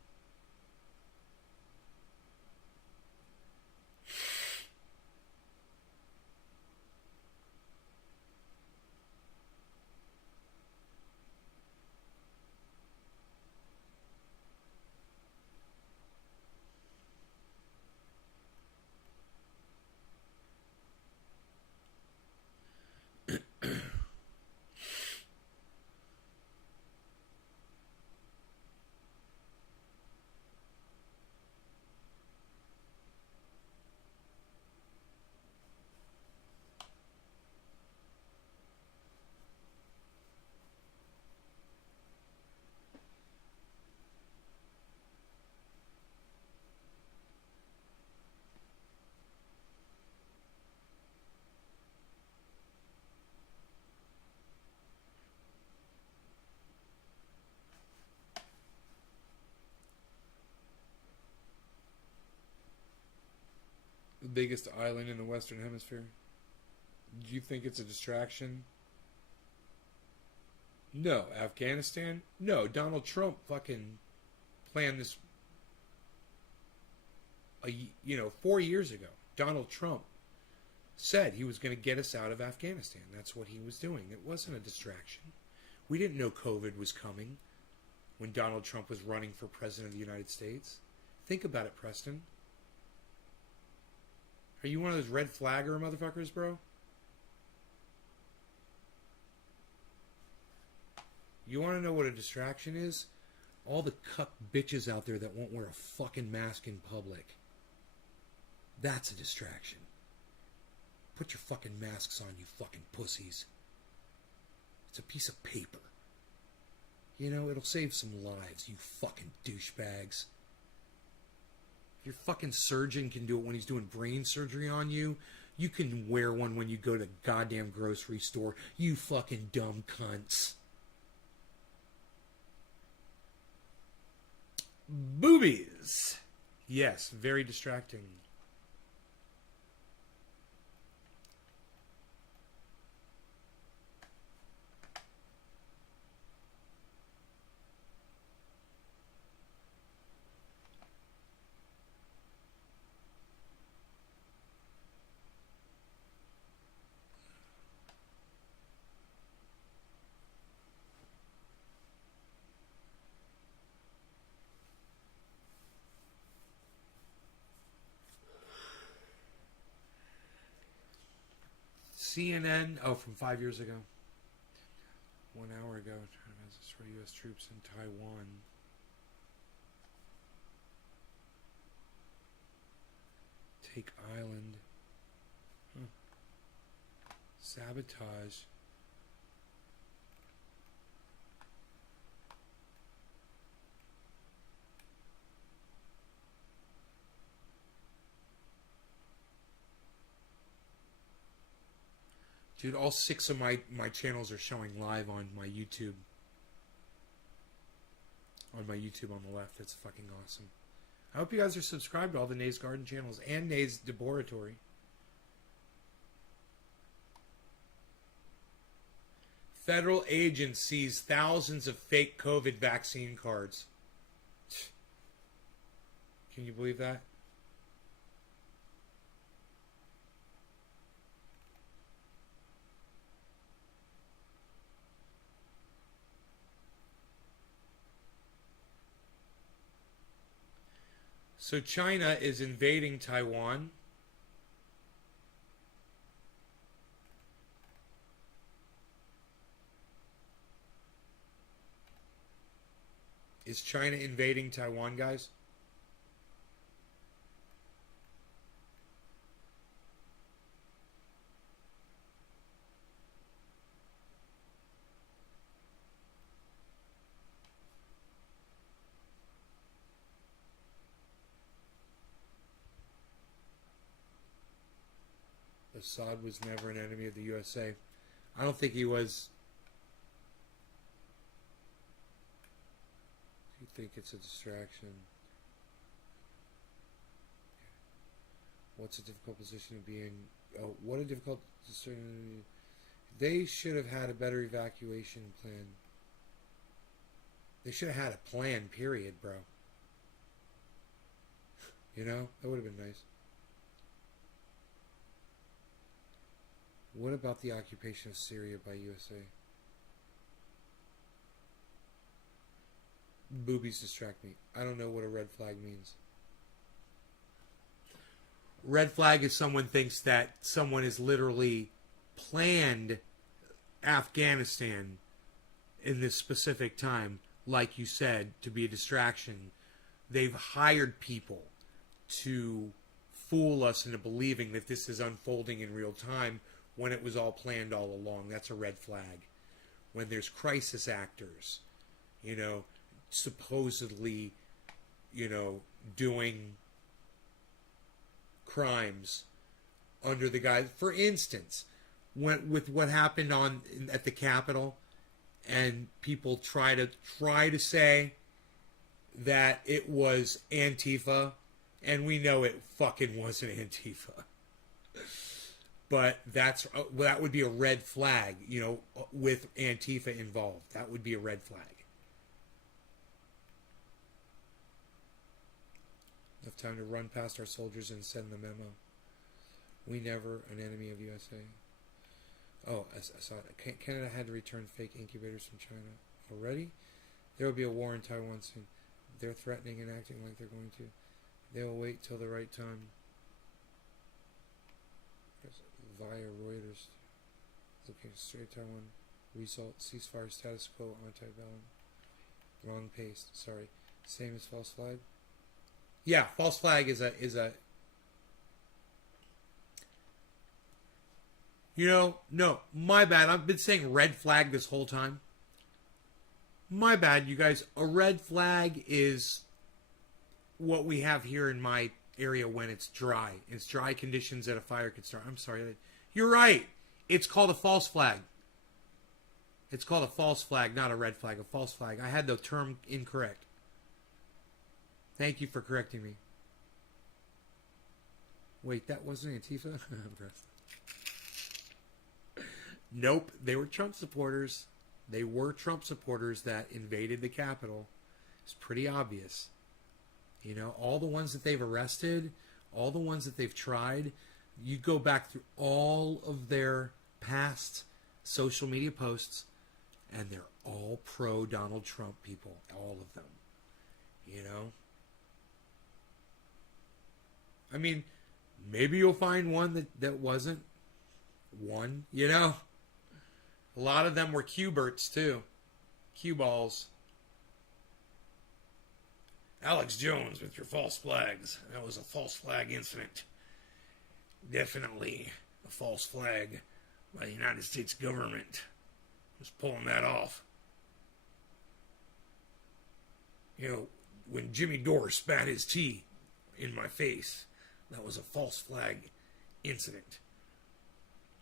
The biggest island in the Western Hemisphere. Do you think it's a distraction? No. Afghanistan? No. Donald Trump fucking planned this 4 years ago. Donald Trump said he was going to get us out of Afghanistan. That's what he was doing. It wasn't a distraction. We didn't know COVID was coming when Donald Trump was running for president of the United States. Think about it, Preston. Are you one of those red flagger motherfuckers, bro? You want to know what a distraction is? All the cuck bitches out there that won't wear a fucking mask in public. That's a distraction. Put your fucking masks on, you fucking pussies. It's a piece of paper. You know, it'll save some lives, you fucking douchebags. If your fucking surgeon can do it when he's doing brain surgery on you, you can wear one when you go to the goddamn grocery store, you fucking dumb cunts. Boobies. Yes, very distracting. CNN, from 5 years ago. 1 hour ago, China destroy U.S. troops in Taiwan. Take island. Sabotage. Dude, all 6 of my channels are showing live on my YouTube. On my YouTube on the left. That's fucking awesome. I hope you guys are subscribed to all the Nays Garden channels and Nays Laboratory. Federal agent sees thousands of fake COVID vaccine cards. Can you believe that? So China is invading Taiwan. Is China invading Taiwan, guys? Assad was never an enemy of the USA. I don't think he was. Do you think it's a distraction? What's a difficult position to be in? Oh, what a difficult decision. They should have had a better evacuation plan. They should have had a plan, period, bro. You know? That would have been nice. What about the occupation of Syria by USA? Boobies distract me. I don't know what a red flag means. Red flag is someone thinks that someone has literally planned Afghanistan in this specific time, like you said, to be a distraction. They've hired people to fool us into believing that this is unfolding in real time when it was all planned all along. That's a red flag. When there's crisis actors, you know, supposedly, you know, doing crimes under the guise. For instance, with what happened at the Capitol, and people try to say that it was Antifa, and we know it fucking wasn't Antifa. But that would be a red flag, you know, with Antifa involved. That would be a red flag. Enough time to run past our soldiers and send the memo. We never an enemy of USA. Oh, I saw it. Canada had to return fake incubators from China already. There will be a war in Taiwan soon. They're threatening and acting like they're going to. They'll wait till the right time. Via Reuters. Looking straight Taiwan. Result. Ceasefire status quo. Anti-Bellum. Wrong paste. Sorry. Same as false flag. Yeah, false flag is a. No, my bad. I've been saying red flag this whole time. My bad, you guys. A red flag is what we have here in my area when it's dry. It's dry conditions that a fire could start. I'm sorry. You're right. It's called a false flag. It's called a false flag, not a red flag. A false flag. I had the term incorrect. Thank you for correcting me. Wait, that wasn't Antifa? I'm impressed. Nope, they were Trump supporters. They were Trump supporters that invaded the Capitol. It's pretty obvious. You know, all the ones that they've arrested, all the ones that they've tried, you go back through all of their past social media posts, and they're all pro Donald Trump people. All of them. You know? I mean, maybe you'll find one that wasn't one, you know? A lot of them were Q-berts, too. Q-balls. Alex Jones with your false flags. That was a false flag incident. Definitely a false flag by the United States government. Was pulling that off. You know, when Jimmy Dore spat his tea in my face, that was a false flag incident.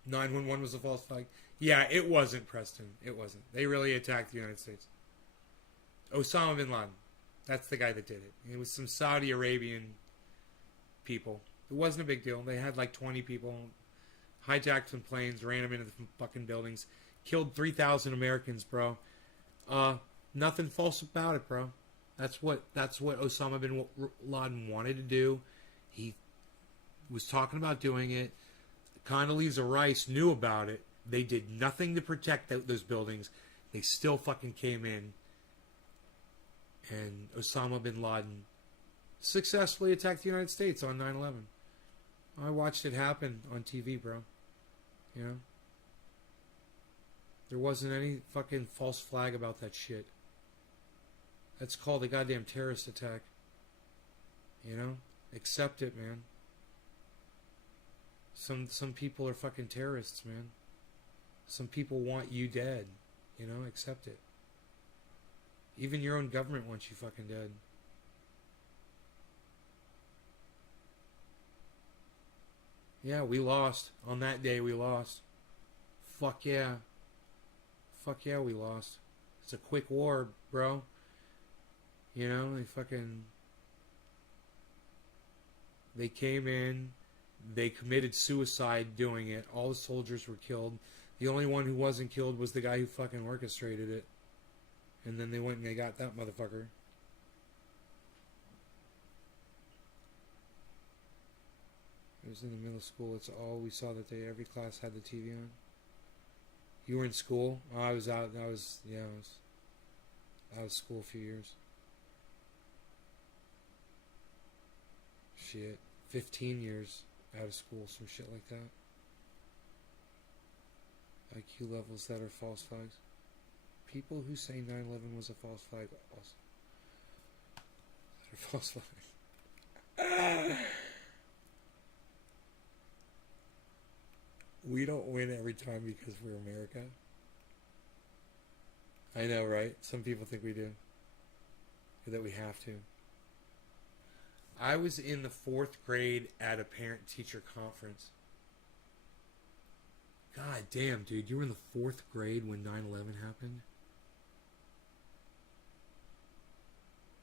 911 was a false flag. Yeah, it wasn't, Preston. It wasn't. They really attacked the United States. Osama bin Laden. That's the guy that did it. It was some Saudi Arabian people. It wasn't a big deal. They had like 20 people. Hijacked some planes, ran them into the fucking buildings. Killed 3,000 Americans, bro. Nothing false about it, bro. That's what Osama bin Laden wanted to do. He was talking about doing it. Condoleezza Rice knew about it. They did nothing to protect those buildings. They still fucking came in. And Osama bin Laden successfully attacked the United States on 9/11. I watched it happen on TV, bro. You know? There wasn't any fucking false flag about that shit. That's called a goddamn terrorist attack. You know? Accept it, man. Some people are fucking terrorists, man. Some people want you dead. You know? Accept it. Even your own government wants you fucking dead. Yeah, we lost. On that day, we lost. Fuck yeah. Fuck yeah, we lost. It's a quick war, bro. You know, they came in, they committed suicide doing it. All the soldiers were killed. The only one who wasn't killed was the guy who fucking orchestrated it. And then they went and they got that motherfucker. It was in the middle school. It's all we saw that day. Every class had the TV on. You were in school? Oh, I was out. I was out of school a few years. Shit. 15 years out of school. Some shit like that. IQ levels that are false flags. People who say 9/11 was a false flag also. That are false flags. We don't win every time because we're America. I know, right? Some people think we do. Or that we have to. I was in the 4th grade at a parent-teacher conference. God damn, dude. You were in the 4th grade when 9/11 happened?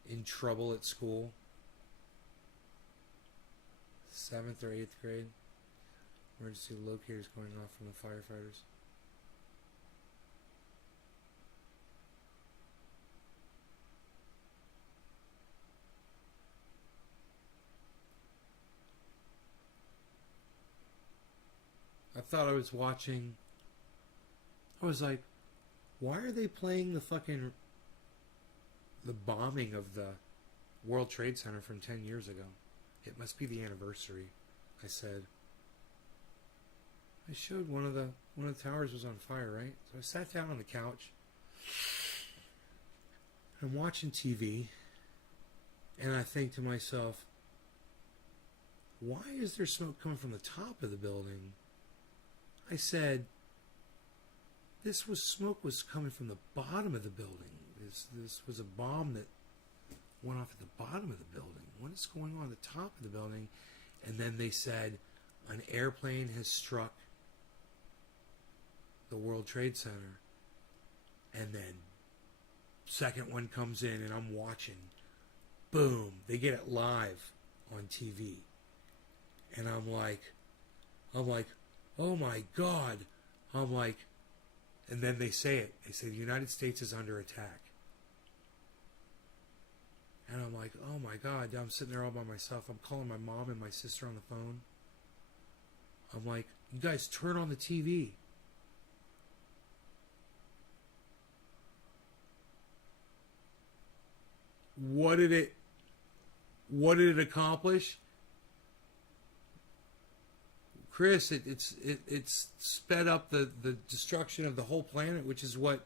In trouble at school? 7th or 8th grade? Emergency locators going off from the firefighters. I thought I was watching. I was like, why are they playing the bombing of the World Trade Center from 10 years ago? It must be the anniversary, I said. I showed one of the towers was on fire, right? So I sat down on the couch. I'm watching TV, and I think to myself, why is there smoke coming from the top of the building? I said, smoke was coming from the bottom of the building. This was a bomb that went off at the bottom of the building. What is going on at the top of the building? And then they said, an airplane has struck the World Trade Center. And then second one comes in and I'm watching. Boom. They get it live on TV. And I'm like, oh my God. I'm like, and then they say it. They say the United States is under attack. And I'm like, oh my God. I'm sitting there all by myself. I'm calling my mom and my sister on the phone. I'm like, you guys turn on the TV. What did it accomplish? Chris, it's sped up the destruction of the whole planet, which is what,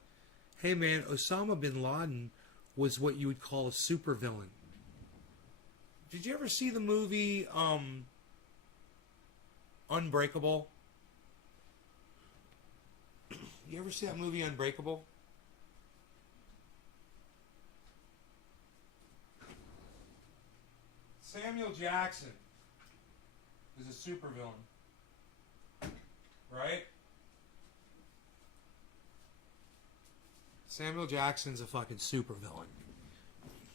hey man, Osama bin Laden was what you would call a supervillain. Did you ever see the movie Unbreakable? You ever see that movie Unbreakable? Samuel Jackson is a supervillain. Right? Samuel Jackson's a fucking supervillain.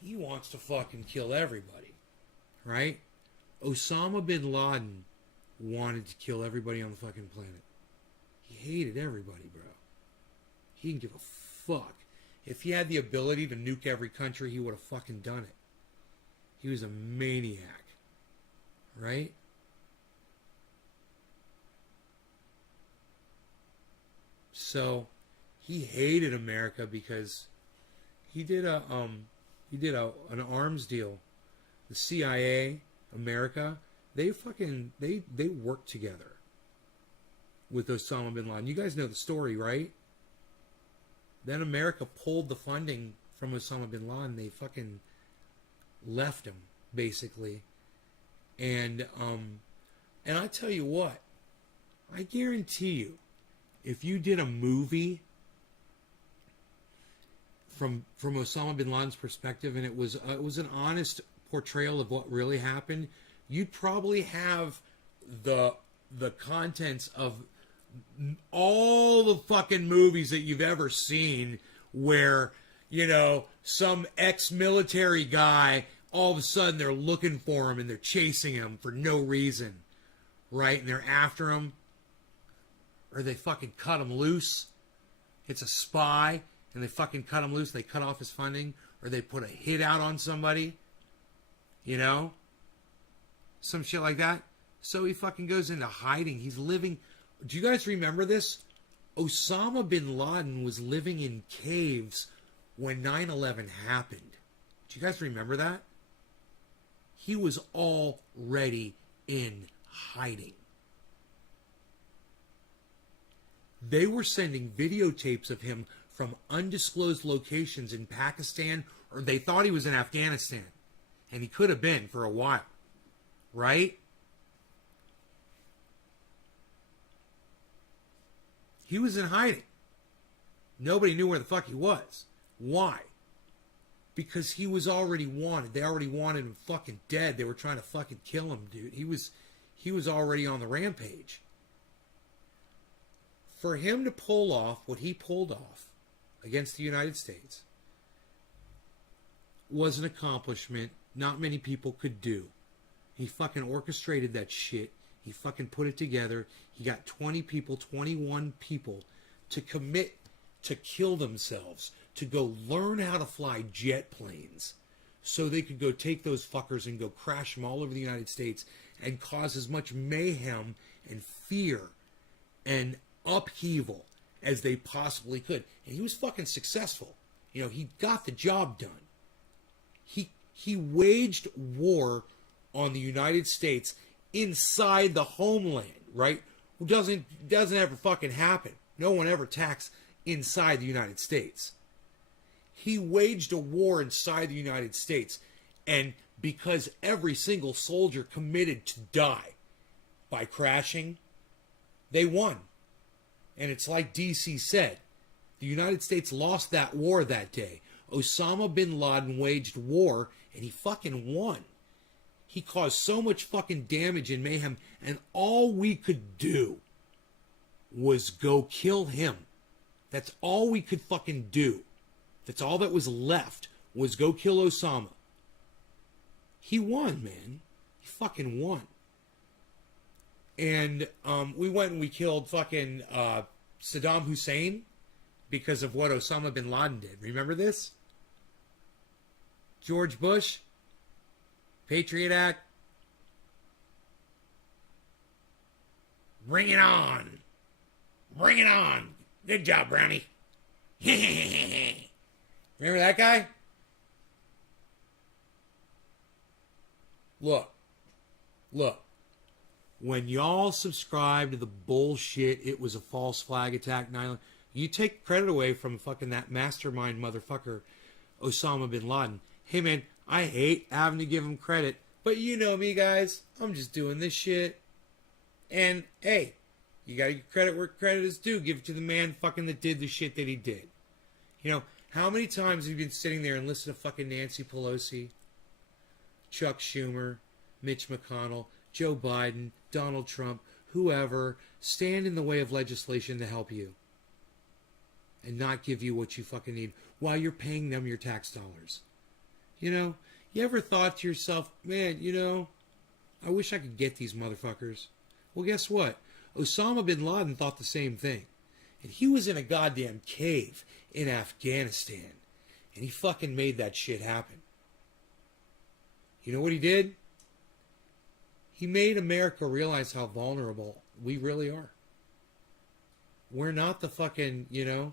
He wants to fucking kill everybody. Right? Osama bin Laden wanted to kill everybody on the fucking planet. He hated everybody, bro. He didn't give a fuck. If he had the ability to nuke every country, he would have fucking done it. He was a maniac. Right? So he hated America because he did an arms deal. The CIA, America, they worked together with Osama bin Laden. You guys know the story, right? Then America pulled the funding from Osama bin Laden. They fucking left him, basically. And I tell you what, I guarantee you, if you did a movie from Osama bin Laden's perspective, and it was an honest portrayal of what really happened, you'd probably have the contents of all the fucking movies that you've ever seen where, you know, some ex-military guy, all of a sudden they're looking for him and they're chasing him for no reason, right? And they're after him. Or they fucking cut him loose. It's a spy, and they fucking cut him loose. They cut off his funding, or they put a hit out on somebody. You know? Some shit like that. So he fucking goes into hiding. He's living... Do you guys remember this? Osama bin Laden was living in caves when 9/11 happened. Do you guys remember that? He was already in hiding. They were sending videotapes of him from undisclosed locations in Pakistan, or they thought he was in Afghanistan. And he could have been for a while. Right? He was in hiding. Nobody knew where the fuck he was. Why? Because he was already wanted. They already wanted him fucking dead. They were trying to fucking kill him, dude. He was already on the rampage. For him to pull off what he pulled off against the United States was an accomplishment not many people could do. He fucking orchestrated that shit. He fucking put it together. He got 21 people to commit to kill themselves, to go learn how to fly jet planes so they could go take those fuckers and go crash them all over the United States and cause as much mayhem and fear and upheaval as they possibly could. And he was fucking successful. You know, he got the job done. He waged war on the United States inside the homeland, right? Doesn't ever fucking happen. No one ever attacks inside the United States. He waged a war inside the United States, and because every single soldier committed to die by crashing, they won. And it's like DC said, the United States lost that war that day. Osama bin Laden waged war, and he fucking won. He caused so much fucking damage and mayhem, and all we could do was go kill him. That's all we could fucking do. That's all that was left, was go kill Osama. He won, man. He fucking won. And we went and we killed fucking Saddam Hussein because of what Osama bin Laden did. Remember this? George Bush, Patriot Act. Bring it on. Bring it on. Good job, Brownie. Remember that guy? Look. When y'all subscribe to the bullshit, it was a false flag attack, 9/11, you take credit away from fucking that mastermind motherfucker, Osama bin Laden. Hey, man, I hate having to give him credit, but you know me, guys. I'm just doing this shit. And, hey, you gotta give credit where credit is due. Give it to the man fucking that did the shit that he did. You know, how many times have you been sitting there and listened to fucking Nancy Pelosi, Chuck Schumer, Mitch McConnell, Joe Biden, Donald Trump, whoever, stand in the way of legislation to help you and not give you what you fucking need while you're paying them your tax dollars? You know, you ever thought to yourself, man, you know, I wish I could get these motherfuckers. Well, guess what? Osama bin Laden thought the same thing. And he was in a goddamn cave in Afghanistan. And he fucking made that shit happen. You know what he did? He made America realize how vulnerable we really are. We're not the fucking, you know,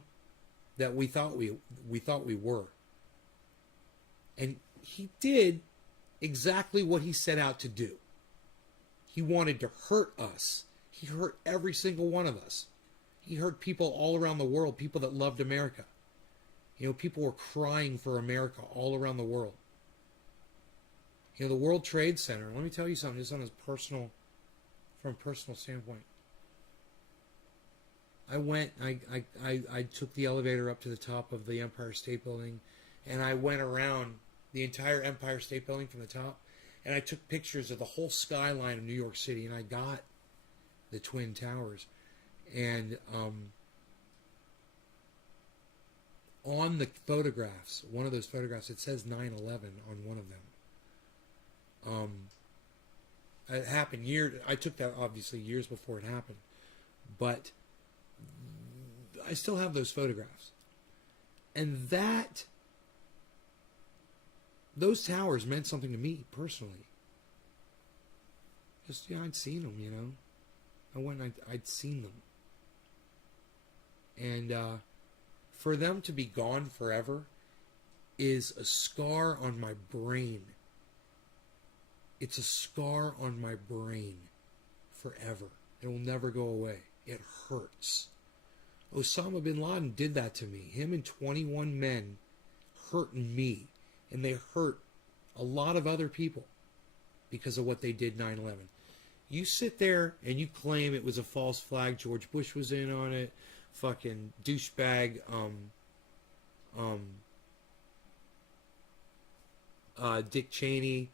that we thought we were. And he did exactly what he set out to do. He wanted to hurt us. He hurt every single one of us. He hurt people all around the world, people that loved America. You know, people were crying for America all around the world. You know, the World Trade Center, let me tell you something, just on his personal, from a personal standpoint. I took the elevator up to the top of the Empire State Building, and I went around the entire Empire State Building from the top, and I took pictures of the whole skyline of New York City, and I got the Twin Towers. And on the photographs, one of those photographs, it says 9/11 on one of them. It happened I took that obviously years before it happened, but I still have those photographs. And those towers meant something to me personally. Just, yeah, I'd seen them, you know. I went and I'd seen them. And for them to be gone forever is a scar on my brain. It's a scar on my brain forever. It will never go away. It hurts. Osama bin Laden did that to me. Him and 21 men hurt me. And they hurt a lot of other people because of what they did 9/11. You sit there and you claim it was a false flag. George Bush was in on it. Fucking douchebag. Dick Cheney.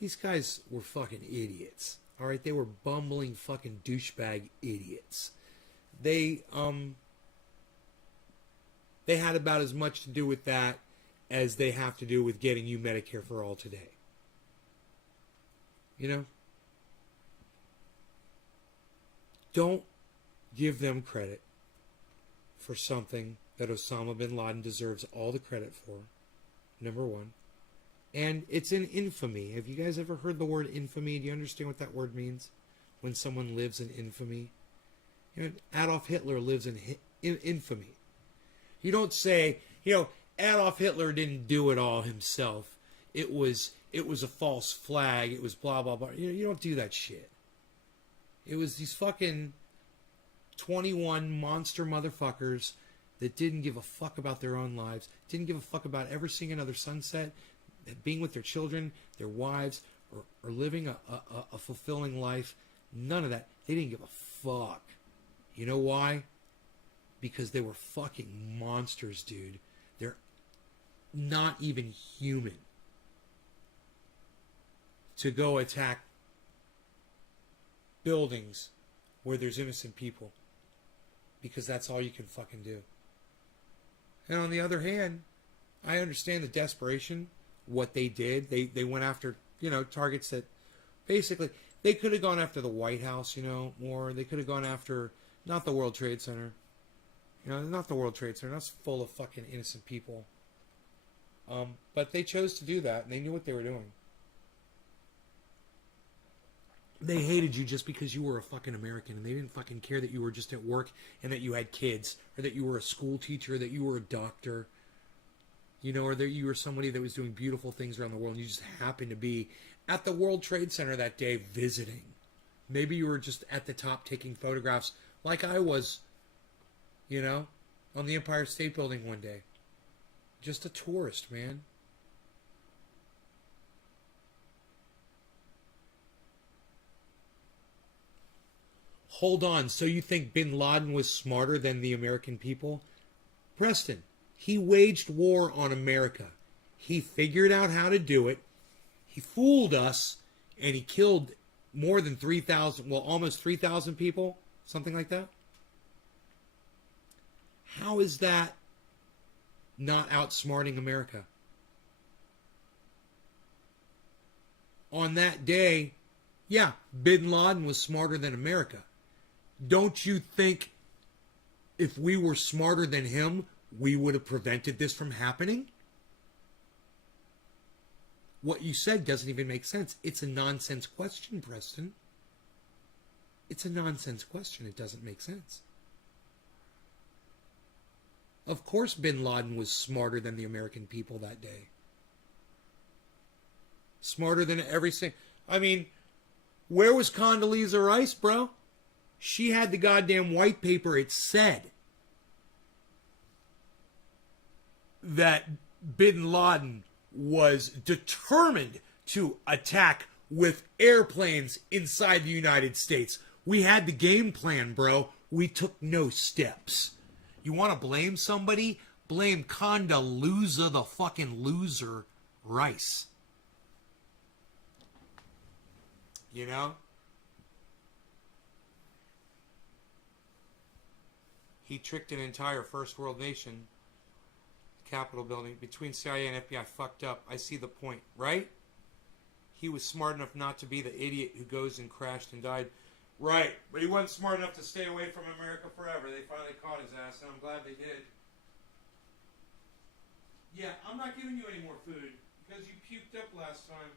These guys were fucking idiots. All right, they were bumbling fucking douchebag idiots. They had about as much to do with that as they have to do with getting you Medicare for all today. You know? Don't give them credit for something that Osama bin Laden deserves all the credit for. Number one. And it's an infamy. Have you guys ever heard the word infamy? Do you understand what that word means? when someone lives in infamy. You know, Adolf Hitler lives in infamy. You don't say, Adolf Hitler didn't do it all himself. It was a false flag. It was blah blah blah. You don't do that shit. It was these fucking 21 monster motherfuckers that didn't give a fuck about their own lives, didn't give a fuck about ever seeing another sunset, being with their children, their wives, or living a fulfilling life. None of that. They didn't give a fuck. You know why? Because they were fucking monsters, dude. They're not even human to go attack buildings where there's innocent people, because that's all you can fucking do. And on the other hand, I understand the desperation, what they did. They went after, targets that basically, they could have gone after the White House, or they could have gone after, not the World Trade Center. Not the World Trade Center. That's full of fucking innocent people. But they chose to do that, and they knew what they were doing. They hated you just because you were a fucking American, and they didn't fucking care that you were just at work and that you had kids, or that you were a school teacher, that you were a doctor, or that you were somebody that was doing beautiful things around the world, and you just happened to be at the World Trade Center that day visiting. Maybe you were just at the top taking photographs like I was, on the Empire State Building one day. Just a tourist, man. Hold on, so you think Bin Laden was smarter than the American people? Preston, he waged war on America. He figured out how to do it. He fooled us, and he killed more than 3,000, almost 3,000 people, something like that. How is that not outsmarting America? On that day, yeah, Bin Laden was smarter than America. Don't you think if we were smarter than him, we would have prevented this from happening? What you said doesn't even make sense. It's a nonsense question, Preston. It's a nonsense question. It doesn't make sense. Of course Bin Laden was smarter than the American people that day. Smarter than every single... I mean, where was Condoleezza Rice, bro? She had the goddamn white paper. It said that Bin Laden was determined to attack with airplanes inside the United States. We had the game plan, bro. We took no steps. You want to blame somebody? Blame Condoleezza, the fucking loser, Rice. He tricked an entire first world nation, Capitol building, between CIA and FBI. Fucked up. I see the point, right? He was smart enough not to be the idiot who goes and crashed and died. Right, but he wasn't smart enough to stay away from America forever. They finally caught his ass, and I'm glad they did. Yeah, I'm not giving you any more food, because you puked up last time.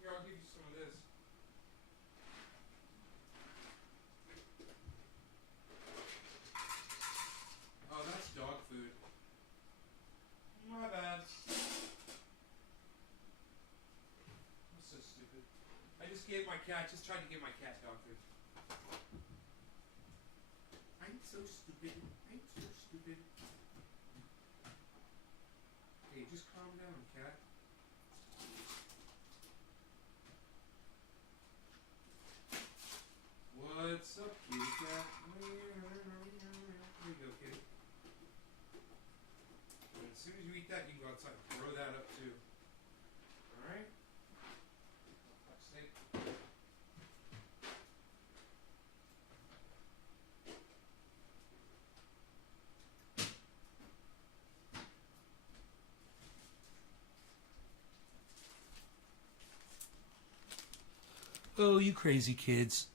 Here, I'll give you some of this. Oh, that's dog food. My bad. I'm so stupid. I just tried to give my cat dog food. I'm so stupid. Hey, just calm down, cat. What's up, kitty cat? There you go, kitty. And as soon as you eat that, you can go outside and throw that up too. Alright? Snake. Oh, you crazy kids.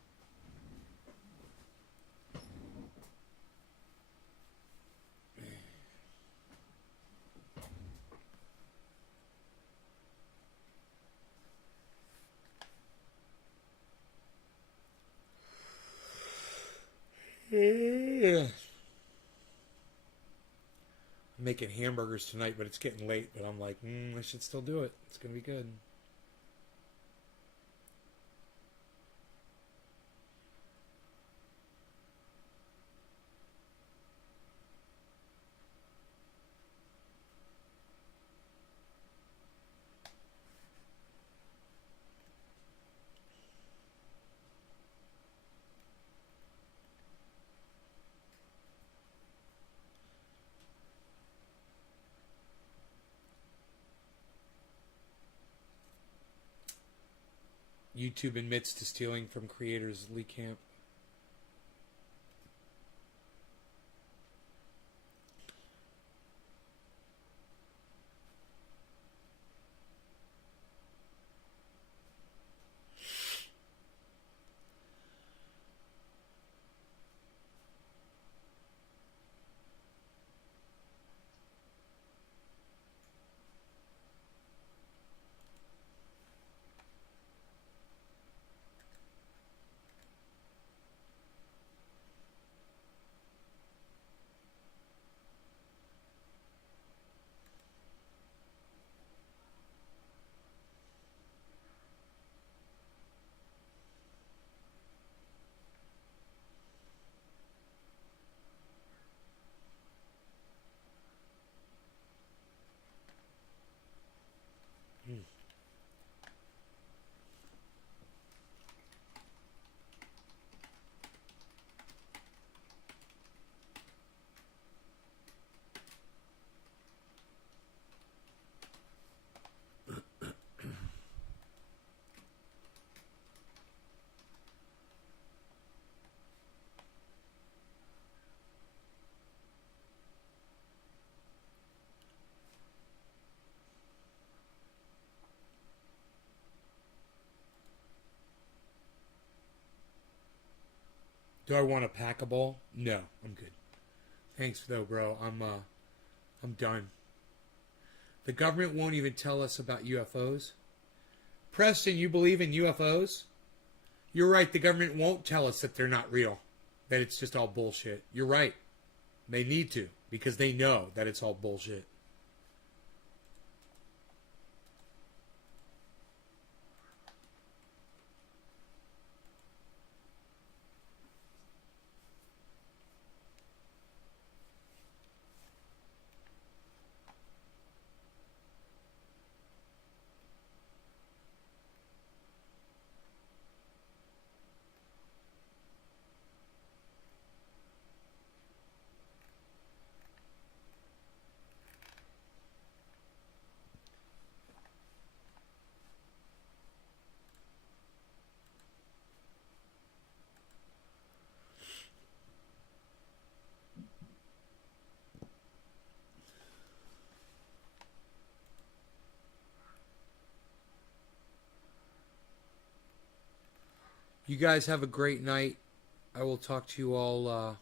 I'm making hamburgers tonight, but it's getting late. But I'm like, I should still do it. It's gonna be good. YouTube admits to stealing from creators Lee Camp. Do I want a packable? No, I'm good. Thanks though, bro. I'm done. The government won't even tell us about UFOs. Preston, you believe in UFOs? You're right. The government won't tell us that they're not real. That it's just all bullshit. You're right. They need to because they know that it's all bullshit. You guys have a great night. I will talk to you all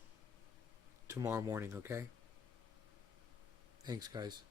tomorrow morning, okay? Thanks, guys.